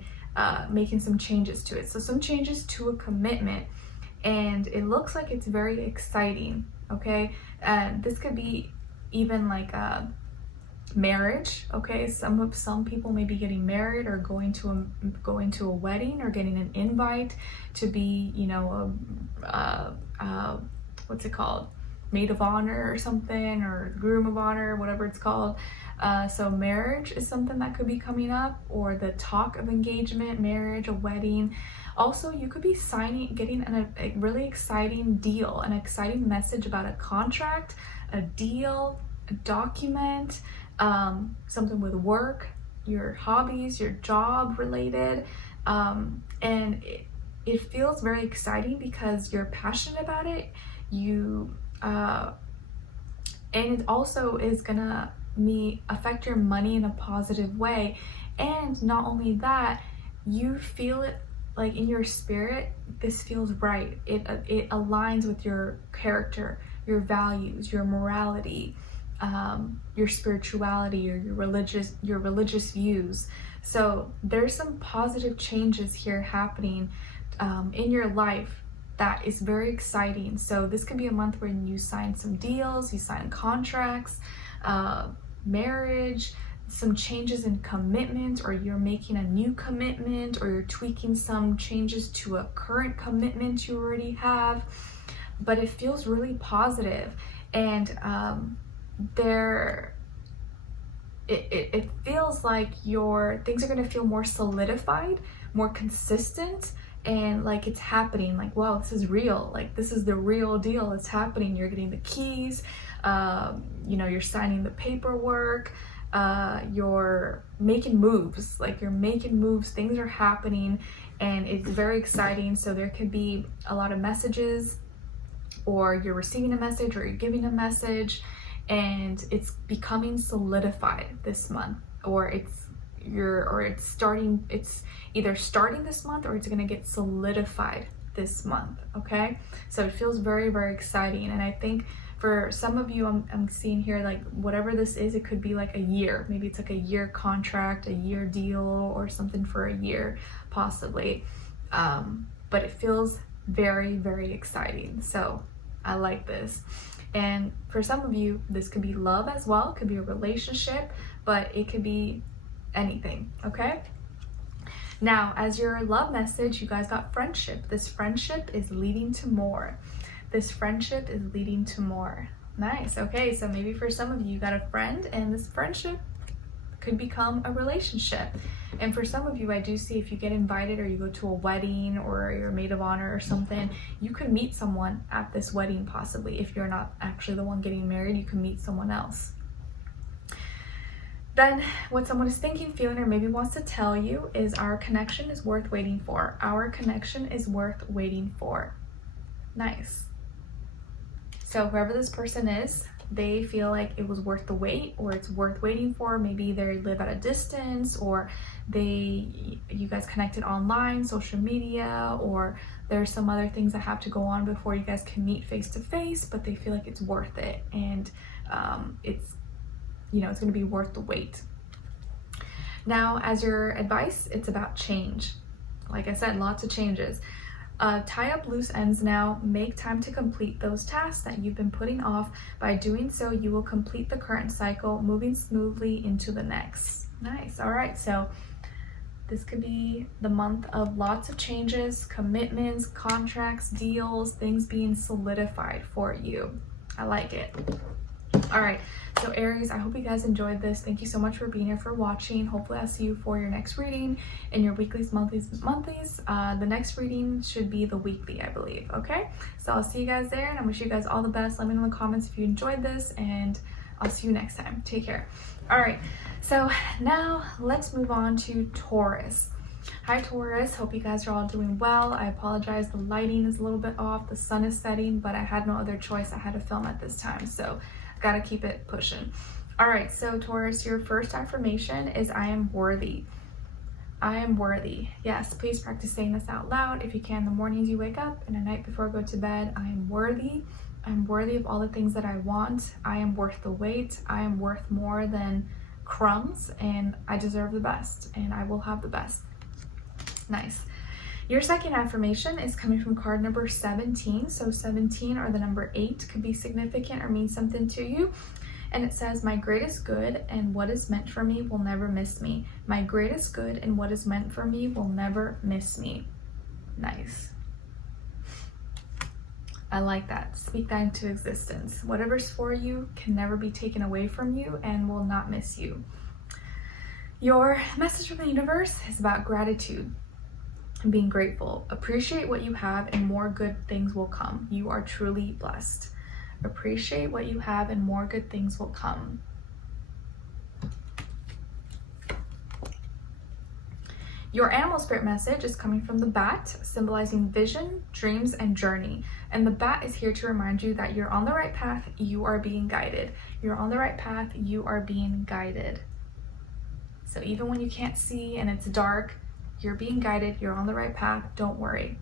making some changes to it. So some changes to a commitment, and it looks like it's very exciting, okay? This could be even like a marriage, okay? Some people may be getting married, or going to a wedding, or getting an invite to be, you know, what's it called, maid of honor or something, or groom of honor, whatever it's called. So marriage is something that could be coming up, or the talk of engagement, marriage, a wedding. Also, you could be getting a really exciting deal, an exciting message about a contract, a deal, a document, something with work, your hobbies, your job related. And it feels very exciting because you're passionate about it. And it also is gonna affect your money in a positive way. And not only that, you feel it like in your spirit, this feels right. It aligns with your character, your values, your morality, your spirituality, or your religious views. So there's some positive changes here happening in your life that is very exciting. So this could be a month where you sign some deals, you sign contracts, marriage, some changes in commitment, or you're making a new commitment, or you're tweaking some changes to a current commitment you already have. But it feels really positive, and it feels like things are going to feel more solidified, more consistent, and like it's happening. Like, wow, this is real. Like, this is the real deal. It's happening. You're getting the keys. You know, you're signing the paperwork. You're making moves. Like, you're making moves. Things are happening, and it's very exciting. So there could be a lot of messages, or you're receiving a message, or you're giving a message, and it's becoming solidified this month, or it's either starting this month, or it's going to get solidified this month. Okay, so it feels very, very exciting. And I think for some of you, I'm seeing here, like, whatever this is, it could be like a year. Maybe it's like a year contract, a year deal, or something for a year possibly. But it feels very, very exciting. So I like this. And for some of you, this could be love as well. It could be a relationship, but it could be anything, okay? Now, as your love message, you guys got friendship. This friendship is leading to more. This friendship is leading to more. Nice. Okay, so maybe for some of you, you got a friend, and this friendship could become a relationship. And for some of you, I do see, if you get invited, or you go to a wedding, or you're a maid of honor or something, you could meet someone at this wedding possibly. If you're not actually the one getting married, you can meet someone else. Then what someone is thinking, feeling, or maybe wants to tell you is, our connection is worth waiting for. Our connection is worth waiting for. Nice. So whoever this person is, they feel like it was worth the wait, or it's worth waiting for. Maybe they live at a distance, or you guys connected online, social media, or there's some other things that have to go on before you guys can meet face to face, but they feel like it's worth it, and it's going to be worth the wait. Now, as your advice, it's about change. Like I said, lots of changes. Tie up loose ends now. Make time to complete those tasks that you've been putting off. By doing so, you will complete the current cycle, moving smoothly into the next. Nice. All right, so this could be the month of lots of changes, commitments, contracts, deals, things being solidified for you. I like it. All right, so Aries, I hope you guys enjoyed this. Thank you so much for being here, for watching. Hopefully I'll see you for your next reading, and your weeklies, monthlies. The next reading should be the weekly, I believe. Okay, so I'll see you guys there, and I wish you guys all the best. Let me know in the comments if you enjoyed this, and I'll see you next time. Take care. All right, so now let's move on to Taurus. Hi Taurus, hope you guys are all doing well. I apologize, the lighting is a little bit off, the sun is setting, but I had no other choice. I had to film at this time, so gotta keep it pushing. All right, so Taurus, your first affirmation is, I am worthy. I am worthy. Yes, please practice saying this out loud if you can the mornings you wake up and the night before I go to bed. I am worthy. I'm worthy of all the things that I want. I am worth the wait. I am worth more than crumbs, and I deserve the best, and I will have the best. Nice. Your second affirmation is coming from card number 17. So 17 or the number 8 could be significant or mean something to you. And it says, my greatest good and what is meant for me will never miss me. My greatest good and what is meant for me will never miss me. Nice. I like that. Speak that into existence. Whatever's for you can never be taken away from you and will not miss you. Your message from the universe is about gratitude and being grateful. Appreciate what you have and more good things will come. You are truly blessed. Appreciate what you have and more good things will come. Your animal spirit message is coming from the bat, symbolizing vision, dreams, and journey. And the bat is here to remind you that you're on the right path, you are being guided. You're on the right path, you are being guided. So even when you can't see and it's dark, you're being guided, you're on the right path, don't worry.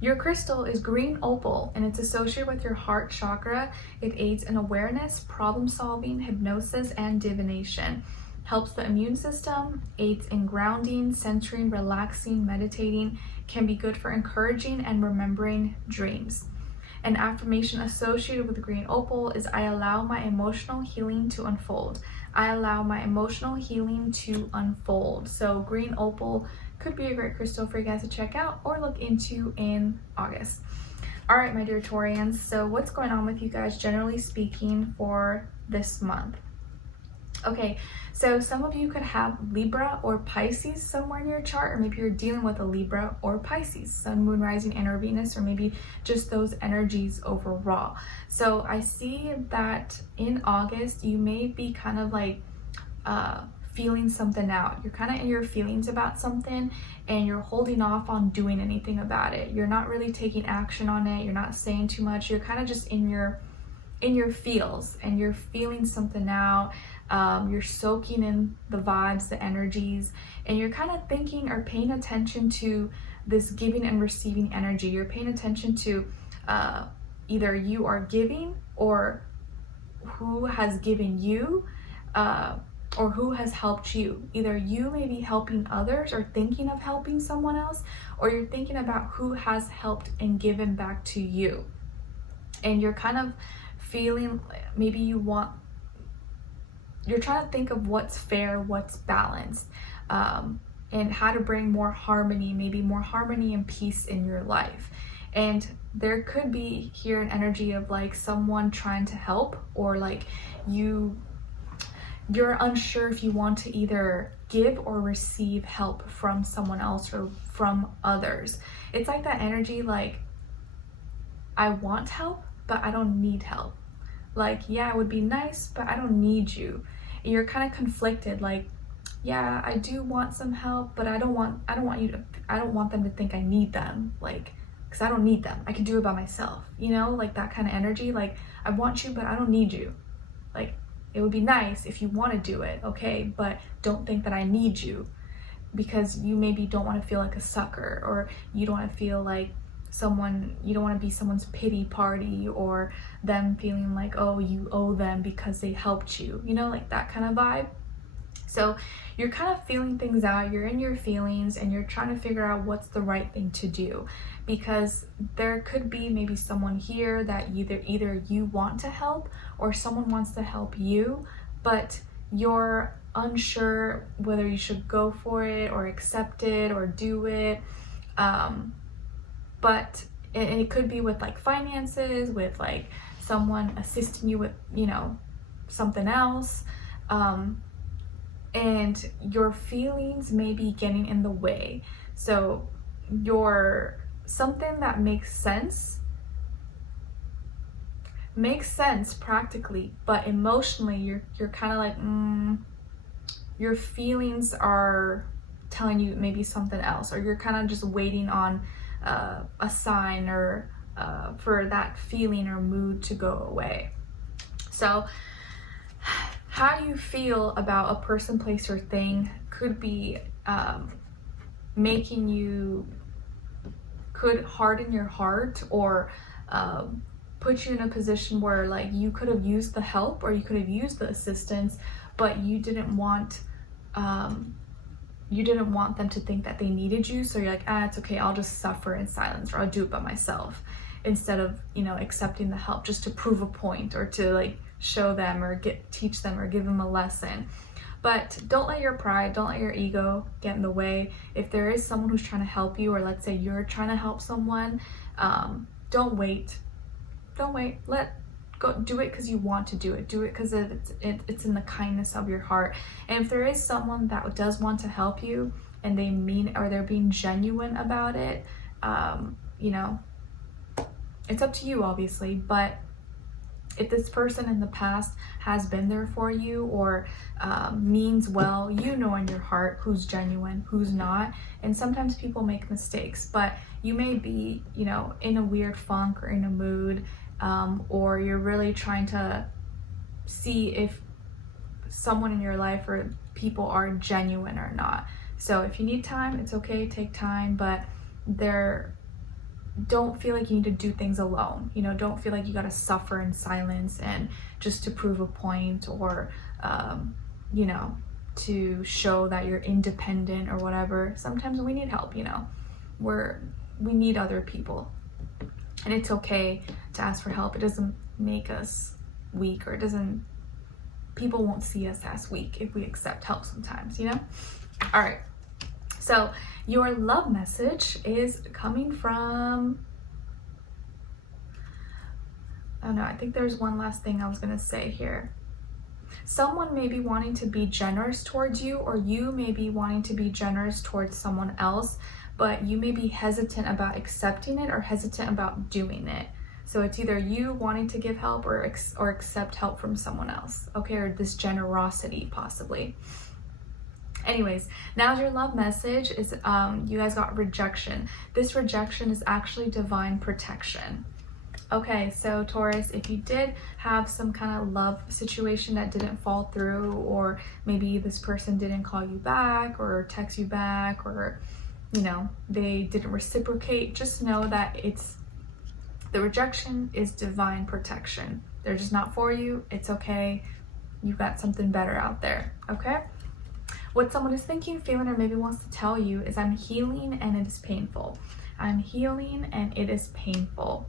Your crystal is green opal, and it's associated with your heart chakra. It aids in awareness, problem solving, hypnosis, and divination. Helps the immune system, aids in grounding, centering, relaxing, meditating, can be good for encouraging and remembering dreams. An affirmation associated with green opal is, I allow my emotional healing to unfold. I allow my emotional healing to unfold. So green opal could be a great crystal for you guys to check out or look into in August. All right, my dear Taurians, so what's going on with you guys generally speaking for this month? Okay, so some of you could have Libra or Pisces somewhere in your chart, or maybe you're dealing with a Libra or Pisces, Sun, Moon, Rising, and or Venus, or maybe just those energies overall. So I see that in August, you may be kind of like feeling something out. You're kind of in your feelings about something and you're holding off on doing anything about it. You're not really taking action on it. You're not saying too much. You're kind of just in your feels and you're feeling something out. You're soaking in the vibes, the energies, and you're kind of thinking or paying attention to this giving and receiving energy. You're paying attention to either you are giving or who has given you, or who has helped you. Either you may be helping others or thinking of helping someone else, or you're thinking about who has helped and given back to you. And you're kind of feeling, maybe you're trying to think of what's fair, what's balanced, and how to bring more harmony, maybe more harmony and peace in your life. And there could be here an energy of like someone trying to help, or like you're unsure if you want to either give or receive help from someone else or from others. It's like that energy, like, I want help, but I don't need help. Like, yeah, it would be nice, but I don't need you. And you're kind of conflicted, like, yeah, I do want some help, but I don't want them to think I need them, like, because I don't need them. I can do it by myself, you know, like that kind of energy. Like, I want you, but I don't need you. Like, it would be nice if you want to do it, okay, but don't think that I need you, because you maybe don't want to feel like a sucker, or you don't want to feel like you don't want to be someone's pity party, or them feeling like, oh, you owe them because they helped you, you know, like that kind of vibe. So you're kind of feeling things out, you're in your feelings, and you're trying to figure out what's the right thing to do, because there could be maybe someone here that either you want to help or someone wants to help you, but you're unsure whether you should go for it or accept it or do it. But it could be with like finances, with like someone assisting you with, you know, something else. And your feelings may be getting in the way. So something that makes sense practically, but emotionally you're kind of like, your feelings are telling you maybe something else, or you're kind of just waiting on a sign or for that feeling or mood to go away. So how you feel about a person, place, or thing could be making you, could harden your heart, or put you in a position where like you could have used the help or you could have used the assistance, but you didn't want them to think that they needed you. So you're like, ah, it's okay, I'll just suffer in silence, or I'll do it by myself, instead of, you know, accepting the help just to prove a point, or to like show them, or teach them, or give them a lesson. But don't let your pride, don't let your ego get in the way. If there is someone who's trying to help you, or let's say you're trying to help someone, don't wait. Go do it because you want to do it. Do it because it's in the kindness of your heart. And if there is someone that does want to help you, and they mean, or they're being genuine about it, you know, it's up to you, obviously. But if this person in the past has been there for you, or means well, you know in your heart who's genuine, who's not. And sometimes people make mistakes, but you may be, you know, in a weird funk, or in a mood, or you're really trying to see if someone in your life or people are genuine or not. So if you need time, it's okay, take time, but don't feel like you need to do things alone. You know, don't feel like you gotta suffer in silence and just to prove a point, or you know, to show that you're independent or whatever. Sometimes we need help, you know, we need other people, and it's okay to ask for help. It doesn't make us weak, or people won't see us as weak if we accept help sometimes, you know? All right, so your love message is coming from, oh no, I think there's one last thing I was gonna say here. Someone may be wanting to be generous towards you, or you may be wanting to be generous towards someone else, but you may be hesitant about accepting it, or hesitant about doing it. So it's either you wanting to give help, or accept help from someone else, okay? Or this generosity, possibly. Anyways, now your love message is, you guys got rejection. This rejection is actually divine protection. Okay, so Taurus, if you did have some kind of love situation that didn't fall through, or maybe this person didn't call you back, or text you back, or, you know, they didn't reciprocate, just know that the rejection is divine protection. They're just not for you. It's okay. You've got something better out there, okay? What someone is thinking, feeling, or maybe wants to tell you is, I'm healing and it is painful. I'm healing and it is painful.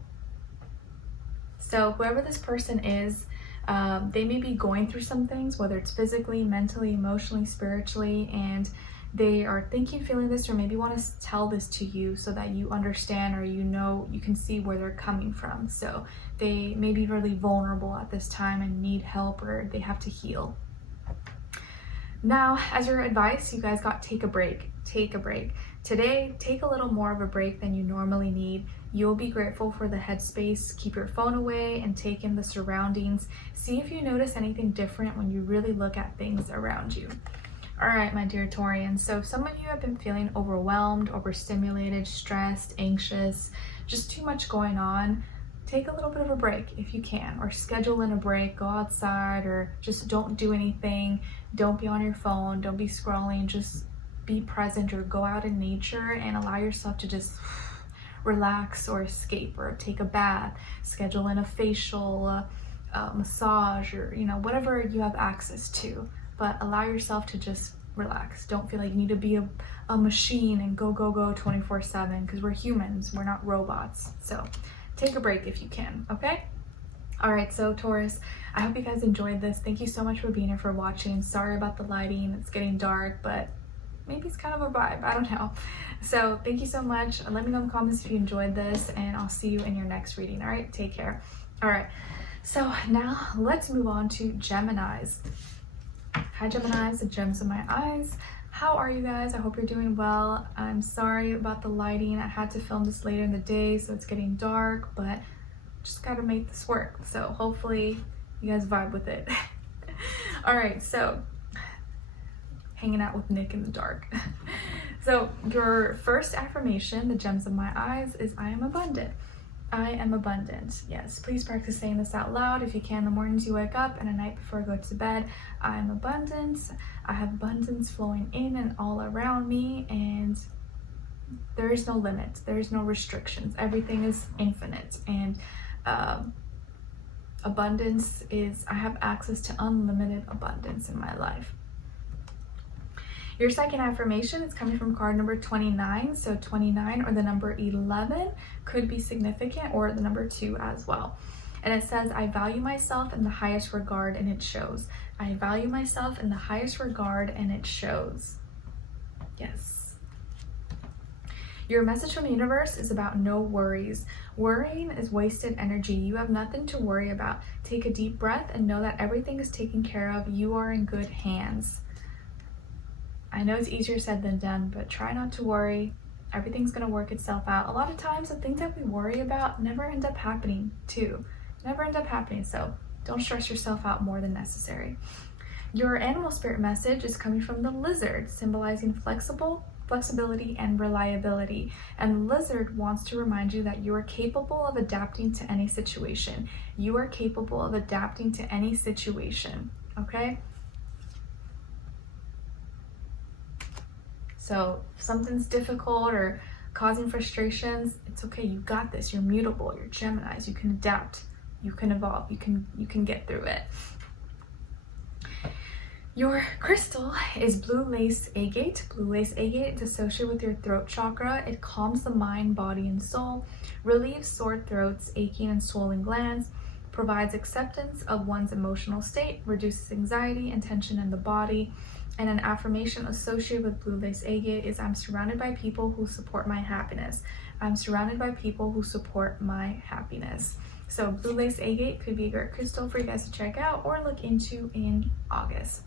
So whoever this person is, they may be going through some things, whether it's physically, mentally, emotionally, spiritually, and they are thinking, feeling this, or maybe want to tell this to you so that you understand, or you know, you can see where they're coming from. So they may be really vulnerable at this time and need help, or they have to heal. Now, as your advice, you guys got take a break. Take a break. Today, take a little more of a break than you normally need. You'll be grateful for the headspace. Keep your phone away and take in the surroundings. See if you notice anything different when you really look at things around you. All right, my dear Taurians, so some of you have been feeling overwhelmed, overstimulated, stressed, anxious, just too much going on. Take a little bit of a break if you can, or schedule in a break, go outside, or just don't do anything. Don't be on your phone, don't be scrolling, just be present, or go out in nature and allow yourself to just relax, or escape, or take a bath. Schedule in a facial, massage, or, you know, whatever you have access to. But allow yourself to just relax. Don't feel like you need to be a machine and go 24/7, because we're humans, we're not robots. So take a break if you can, okay? All right, so Taurus, I hope you guys enjoyed this. Thank you so much for being here, for watching. Sorry about the lighting, it's getting dark, but maybe it's kind of a vibe, I don't know. So thank you so much. Let me know in the comments if you enjoyed this, and I'll see you in your next reading. All right, take care. All right, so now let's move on to Geminis. Hi Geminis, the gems in my eyes. How are you guys? I hope you're doing well. I'm sorry about the lighting. I had to film this later in the day, so it's getting dark, but just gotta make this work. So hopefully you guys vibe with it. All right, so hanging out with Nick in the dark. So your first affirmation, the gems of my eyes, is I am abundant. I am abundant. Yes, please practice saying this out loud if you can the mornings you wake up and at night before I go to bed. I am abundant. I have abundance flowing in and all around me, and there is no limit. There is no restrictions. Everything is infinite, and abundance is, I have access to unlimited abundance in my life. Your second affirmation is coming from card number 29. So 29 or the number 11 could be significant, or the number 2 as well. And it says, I value myself in the highest regard and it shows. I value myself in the highest regard and it shows. Yes. Your message from the universe is about no worries. Worrying is wasted energy. You have nothing to worry about. Take a deep breath and know that everything is taken care of. You are in good hands. I know it's easier said than done, but try not to worry. Everything's going to work itself out. A lot of times the things that we worry about never end up happening too. Never end up happening. So don't stress yourself out more than necessary. Your animal spirit message is coming from the lizard, symbolizing flexibility and reliability. And the lizard wants to remind you that you are capable of adapting to any situation. You are capable of adapting to any situation. Okay? So if something's difficult or causing frustrations, it's okay. You got this. You're mutable. You're Geminis. You can adapt. You can evolve. You can get through it. Your crystal is blue lace agate. Blue lace agate is associated with your throat chakra. It calms the mind, body, and soul, relieves sore throats, aching and swollen glands, provides acceptance of one's emotional state, reduces anxiety and tension in the body. And an affirmation associated with blue lace agate is, I'm surrounded by people who support my happiness. I'm surrounded by people who support my happiness. So blue lace agate could be a great crystal for you guys to check out or look into in August.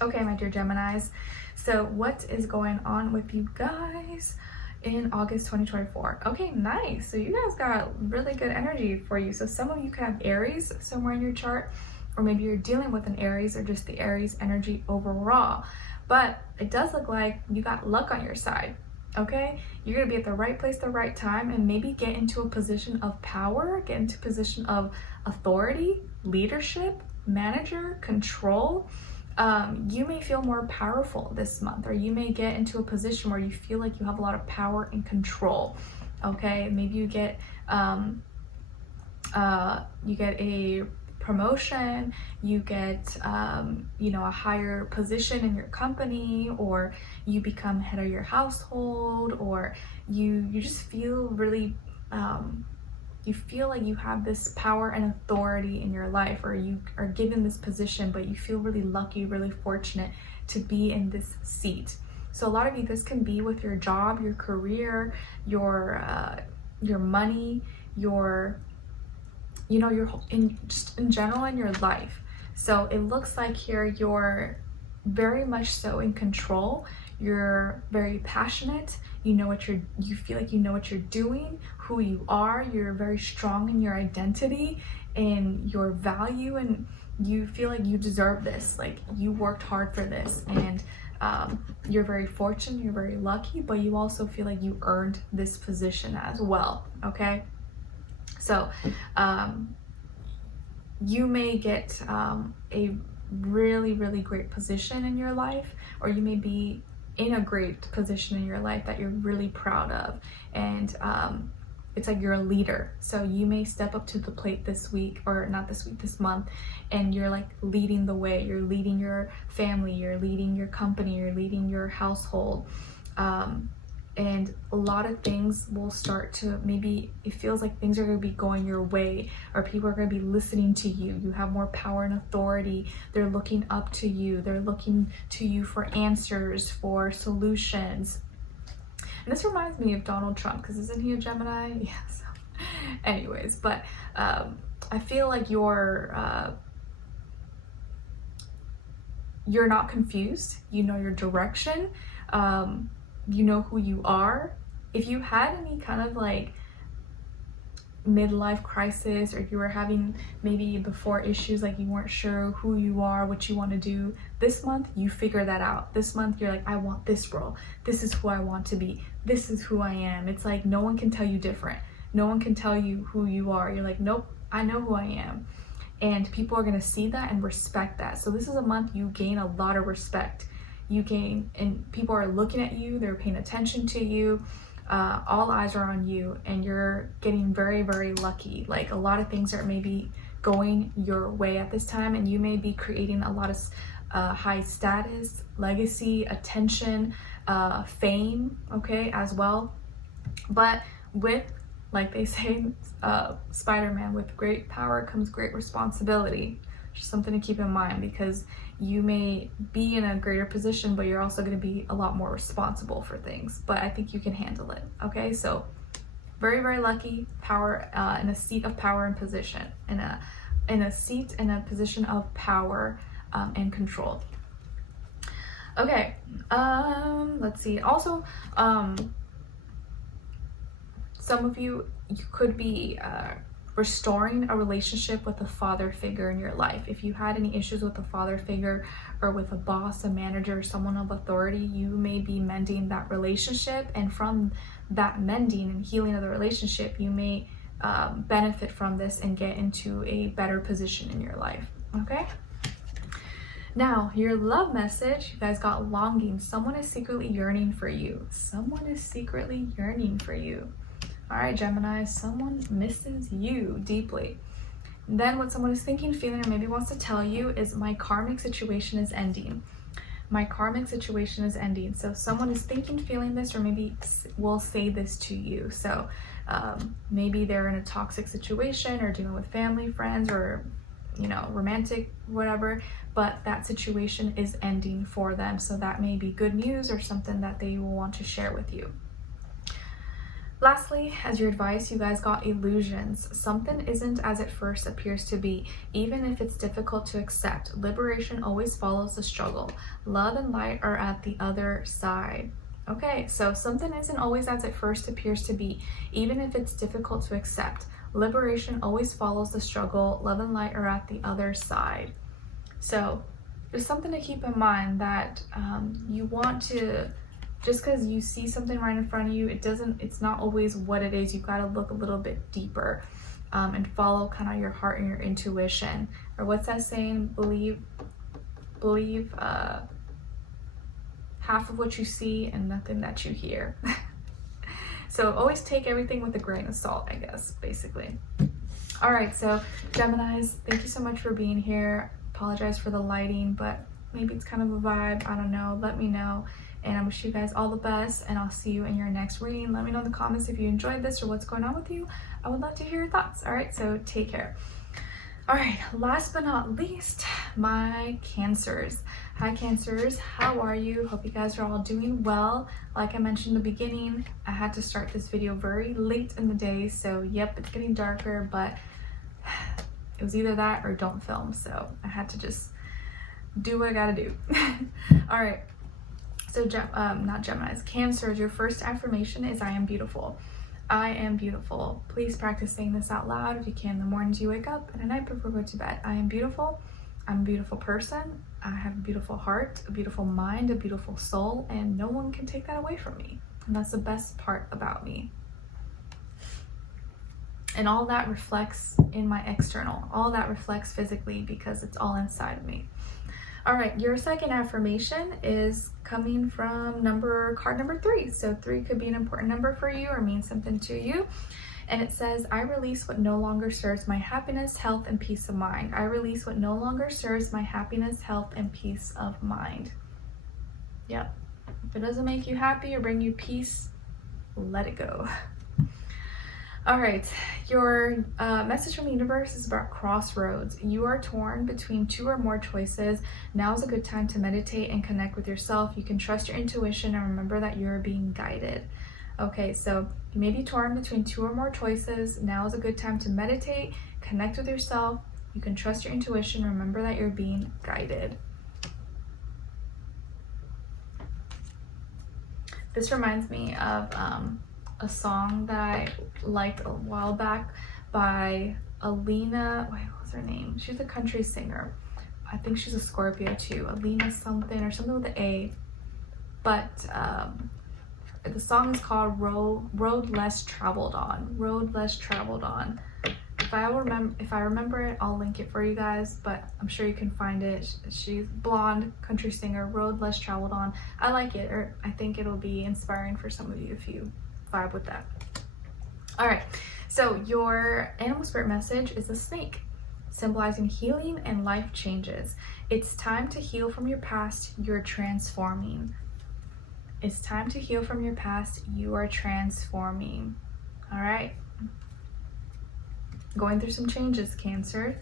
Okay, my dear Geminis. So what is going on with you guys in August 2024? Okay, nice. So you guys got really good energy for you. So some of you could have Aries somewhere in your chart, or maybe you're dealing with an Aries or just the Aries energy overall. But it does look like you got luck on your side, okay? You're gonna be at the right place, the right time, and maybe get into a position of power, get into a position of authority, leadership, manager, control. You may feel more powerful this month, or you may get into a position where you feel like you have a lot of power and control, okay? Maybe you get a promotion, you get a higher position in your company, or you become head of your household, or you just feel really you feel like you have this power and authority in your life, or you are given this position, but you feel really lucky, really fortunate to be in this seat. So a lot of you, this can be with your job, your career, your money, your just in general in your life. So it looks like here you're very much so in control. You're very passionate. You feel like you know what you're doing, who you are. You're very strong in your identity and your value, and you feel like you deserve this. Like you worked hard for this, and you're very fortunate. You're very lucky, but you also feel like you earned this position as well. Okay. So you may get a really, really great position in your life, or you may be in a great position in your life that you're really proud of. And it's like you're a leader. So you may step up to the plate this week, or not this week, this month, and you're like leading the way. You're leading your family, you're leading your company, you're leading your household. And a lot of things will start to, maybe it feels like things are going to be going your way, or people are going to be listening to you. You have more power and authority. They're looking up to you. They're looking to you for answers, for solutions. And this reminds me of Donald Trump, because isn't he a Gemini? Yeah, so anyways, but I feel like you're not confused. You know your direction. You know who you are. If you had any kind of like midlife crisis, or you were having maybe before issues, like you weren't sure who you are, what you want to do, this month you figure that out. This month you're like, I want this role. This is who I want to be. This is who I am. It's like no one can tell you different. no one can tell you who you are. You're like, nope, I know who I am. And people are going to see that and respect that. So this is a month you gain a lot of respect. You gain, and people are looking at you, they're paying attention to you. All eyes are on you, and you're getting very, very lucky. Like, a lot of things are maybe going your way at this time, and you may be creating a lot of high status, legacy, attention, fame, okay, as well. But with, like they say, Spider-Man, with great power comes great responsibility. Just something to keep in mind, because you may be in a greater position, but you're also going to be a lot more responsible for things. But I think you can handle it, okay? So very, very lucky, power, in a seat of power and position, in a seat in a position of power and control. Okay, let's see. Also, some of you could be restoring a relationship with a father figure in your life. If you had any issues with a father figure or with a boss, a manager, someone of authority, you may be mending that relationship, and from that mending and healing of the relationship, you may benefit from this and get into a better position in your life, okay? Now, your love message, you guys got longing. Someone is secretly yearning for you. Someone is secretly yearning for you. All right, Gemini, someone misses you deeply. Then what someone is thinking, feeling, or maybe wants to tell you is, my karmic situation is ending. My karmic situation is ending. So someone is thinking, feeling this, or maybe will say this to you. So maybe they're in a toxic situation or dealing with family, friends, or, you know, romantic, whatever, but that situation is ending for them. So that may be good news or something that they will want to share with you. Lastly, as your advice, you guys got illusions. Something isn't as it first appears to be, even if it's difficult to accept. Liberation always follows the struggle. Love and light are at the other side. Okay, so something isn't always as it first appears to be, even if it's difficult to accept. Liberation always follows the struggle. Love and light are at the other side. So there's something to keep in mind, that you want to, just because you see something right in front of you, it's not always what it is. You got to look a little bit deeper and follow kind of your heart and your intuition. Or what's that saying? Believe half of what you see and nothing that you hear. So always take everything with a grain of salt, I guess, basically. All right, so Geminis, thank you so much for being here. Apologize for the lighting, but maybe it's kind of a vibe. I don't know. Let me know. And I wish you guys all the best, and I'll see you in your next reading. Let me know in the comments if you enjoyed this or what's going on with you. I would love to hear your thoughts. All right, so take care. All right, last but not least, my Cancers. Hi, Cancers. How are you? Hope you guys are all doing well. Like I mentioned in the beginning, I had to start this video very late in the day, so yep, it's getting darker, but it was either that or don't film, so I had to just do what I gotta do. All right. So, not Geminis, Cancers, your first affirmation is, I am beautiful. I am beautiful. Please practice saying this out loud if you can in the mornings you wake up and at night before you go to bed. I am beautiful. I'm a beautiful person. I have a beautiful heart, a beautiful mind, a beautiful soul, and no one can take that away from me. And that's the best part about me. And all that reflects in my external. All that reflects physically because it's all inside of me. All right, your second affirmation is coming from card number 3. So 3 could be an important number for you or mean something to you. And it says, I release what no longer serves my happiness, health, and peace of mind. I release what no longer serves my happiness, health, and peace of mind. Yep. If it doesn't make you happy or bring you peace, let it go. All right, your message from the universe is about crossroads. You are torn between 2 or more choices. Now is a good time to meditate and connect with yourself. You can trust your intuition and remember that you're being guided. Okay, so you may be torn between 2 or more choices. Now is a good time to meditate, connect with yourself. You can trust your intuition. Remember that you're being guided. This reminds me of a song that I liked a while back by Alina, what was her name? She's a country singer. I think she's a Scorpio too. Alina something or something with an A. But the song is called Road Less Traveled On. Road Less Traveled On. If I remember it, I'll link it for you guys, but I'm sure you can find it. She's blonde, country singer, Road Less Traveled On. I like it, or I think it'll be inspiring for some of you if you vibe with that. All right, so your animal spirit message is a snake, symbolizing healing and life changes. It's time to heal from your past. You're transforming. It's time to heal from your past. You are transforming. All right. Going through some changes, Cancer.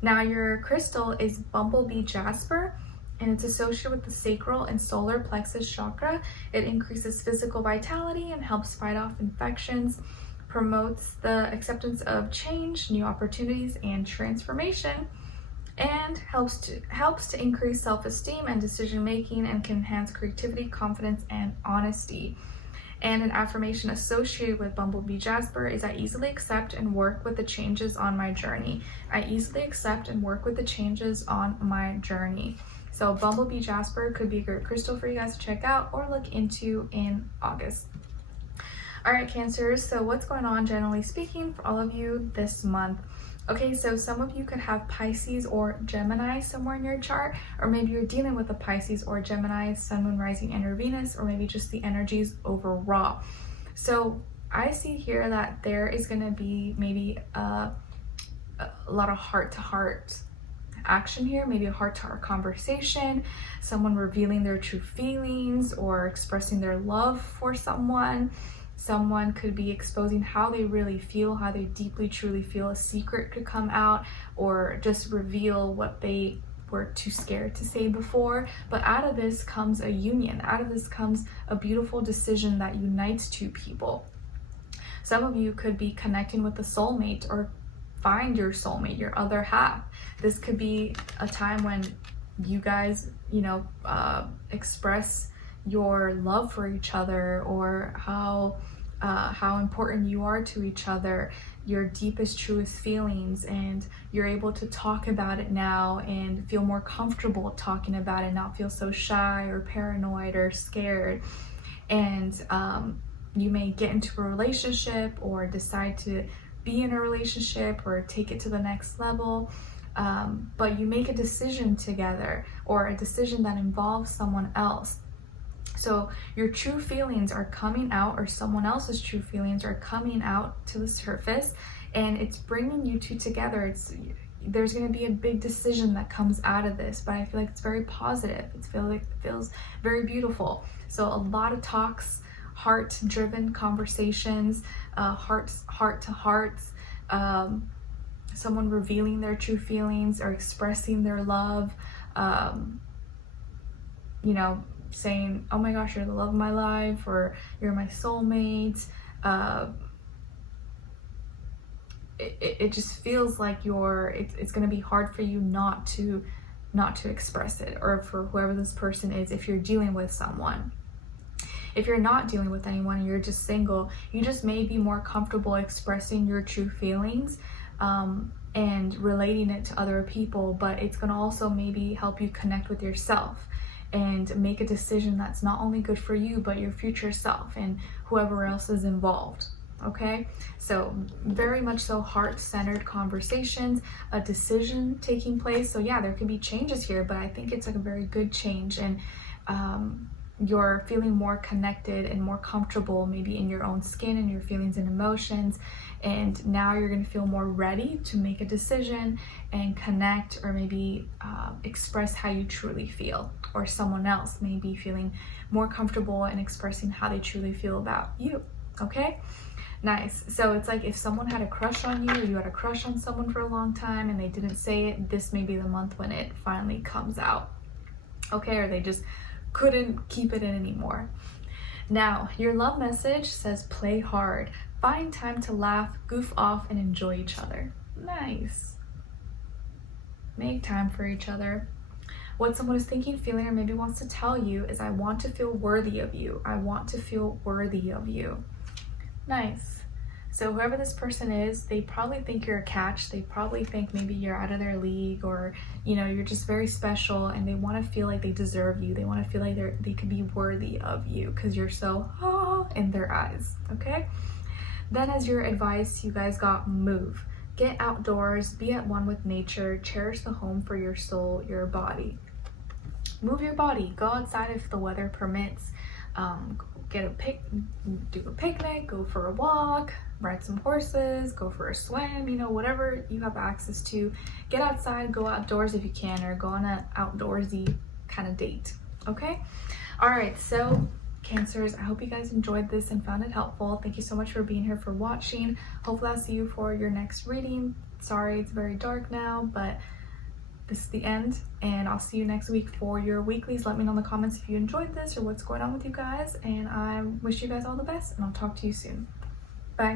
Now your crystal is bumblebee jasper, and it's associated with the sacral and solar plexus chakra. It increases physical vitality and helps fight off infections, promotes the acceptance of change, new opportunities, and transformation, and helps to increase self-esteem and decision-making, and can enhance creativity, confidence, and honesty. And an affirmation associated with bumblebee jasper is, I easily accept and work with the changes on my journey. I easily accept and work with the changes on my journey. So bumblebee jasper could be a great crystal for you guys to check out or look into in August. All right, Cancers, so what's going on generally speaking for all of you this month? Okay, so some of you could have Pisces or Gemini somewhere in your chart, or maybe you're dealing with a Pisces or Gemini, Sun, Moon, Rising, and Venus, or maybe just the energies overall. So I see here that there is going to be maybe a lot of heart-to-heart action here, maybe a heart-to-heart conversation, someone revealing their true feelings or expressing their love for someone. Someone could be exposing how they really feel, how they deeply, truly feel. A secret could come out, or just reveal what they were too scared to say before. But out of this comes a union. Out of this comes a beautiful decision that unites two people. Some of you could be connecting with a soulmate, or find your soulmate, your other half. This could be a time when you guys, express your love for each other, or how important you are to each other, your deepest, truest feelings, and you're able to talk about it now and feel more comfortable talking about it, not feel so shy or paranoid or scared. And you may get into a relationship or decide to be in a relationship or take it to the next level. But you make a decision together, or a decision that involves someone else. So your true feelings are coming out, or someone else's true feelings are coming out to the surface, and it's bringing you two together. There's going to be a big decision that comes out of this, but I feel like it's very positive. It feels very beautiful. So a lot of talks, heart-driven conversations, heart-to-hearts, someone revealing their true feelings or expressing their love, saying, oh my gosh, you're the love of my life, or you're my soulmate. It just feels like it's going to be hard for you not to express it, or for whoever this person is, if you're dealing with someone. If you're not dealing with anyone and you're just single, you just may be more comfortable expressing your true feelings and relating it to other people, but it's going to also maybe help you connect with yourself and make a decision that's not only good for you, but your future self and whoever else is involved. Okay, so very much so heart-centered conversations, a decision taking place. So yeah, there could be changes here, but I think it's like a very good change, and you're feeling more connected and more comfortable maybe in your own skin and your feelings and emotions, and now you're going to feel more ready to make a decision and connect, or maybe express how you truly feel, or someone else may be feeling more comfortable in expressing how they truly feel about you. Okay, nice. So it's like if someone had a crush on you, or you had a crush on someone for a long time and they didn't say it, this may be the month when it finally comes out. Okay, or they just couldn't keep it in anymore. Now, your love message says play hard. Find time to laugh, goof off, and enjoy each other. Nice. Make time for each other. What someone is thinking, feeling, or maybe wants to tell you is, I want to feel worthy of you. I want to feel worthy of you. Nice. So whoever this person is, they probably think you're a catch. They probably think maybe you're out of their league, or you know, you're just very special, and they want to feel like they deserve you. They want to feel like they could be worthy of you because you're so in their eyes. Okay, then as your advice, you guys got move. Get outdoors, be at one with nature, cherish the home for your soul, your body. Move your body, go outside if the weather permits. Do a picnic, go for a walk, ride some horses, go for a swim, you know, whatever you have access to. Get outside, go outdoors if you can, or go on an outdoorsy kind of date. Okay? All right, so Cancers, I hope you guys enjoyed this and found it helpful. Thank you so much for being here, for watching. Hopefully I'll see you for your next reading. Sorry it's very dark now, but this is the end, and I'll see you next week for your weeklies. Let me know in the comments if you enjoyed this or what's going on with you guys, and I wish you guys all the best, and I'll talk to you soon. Bye.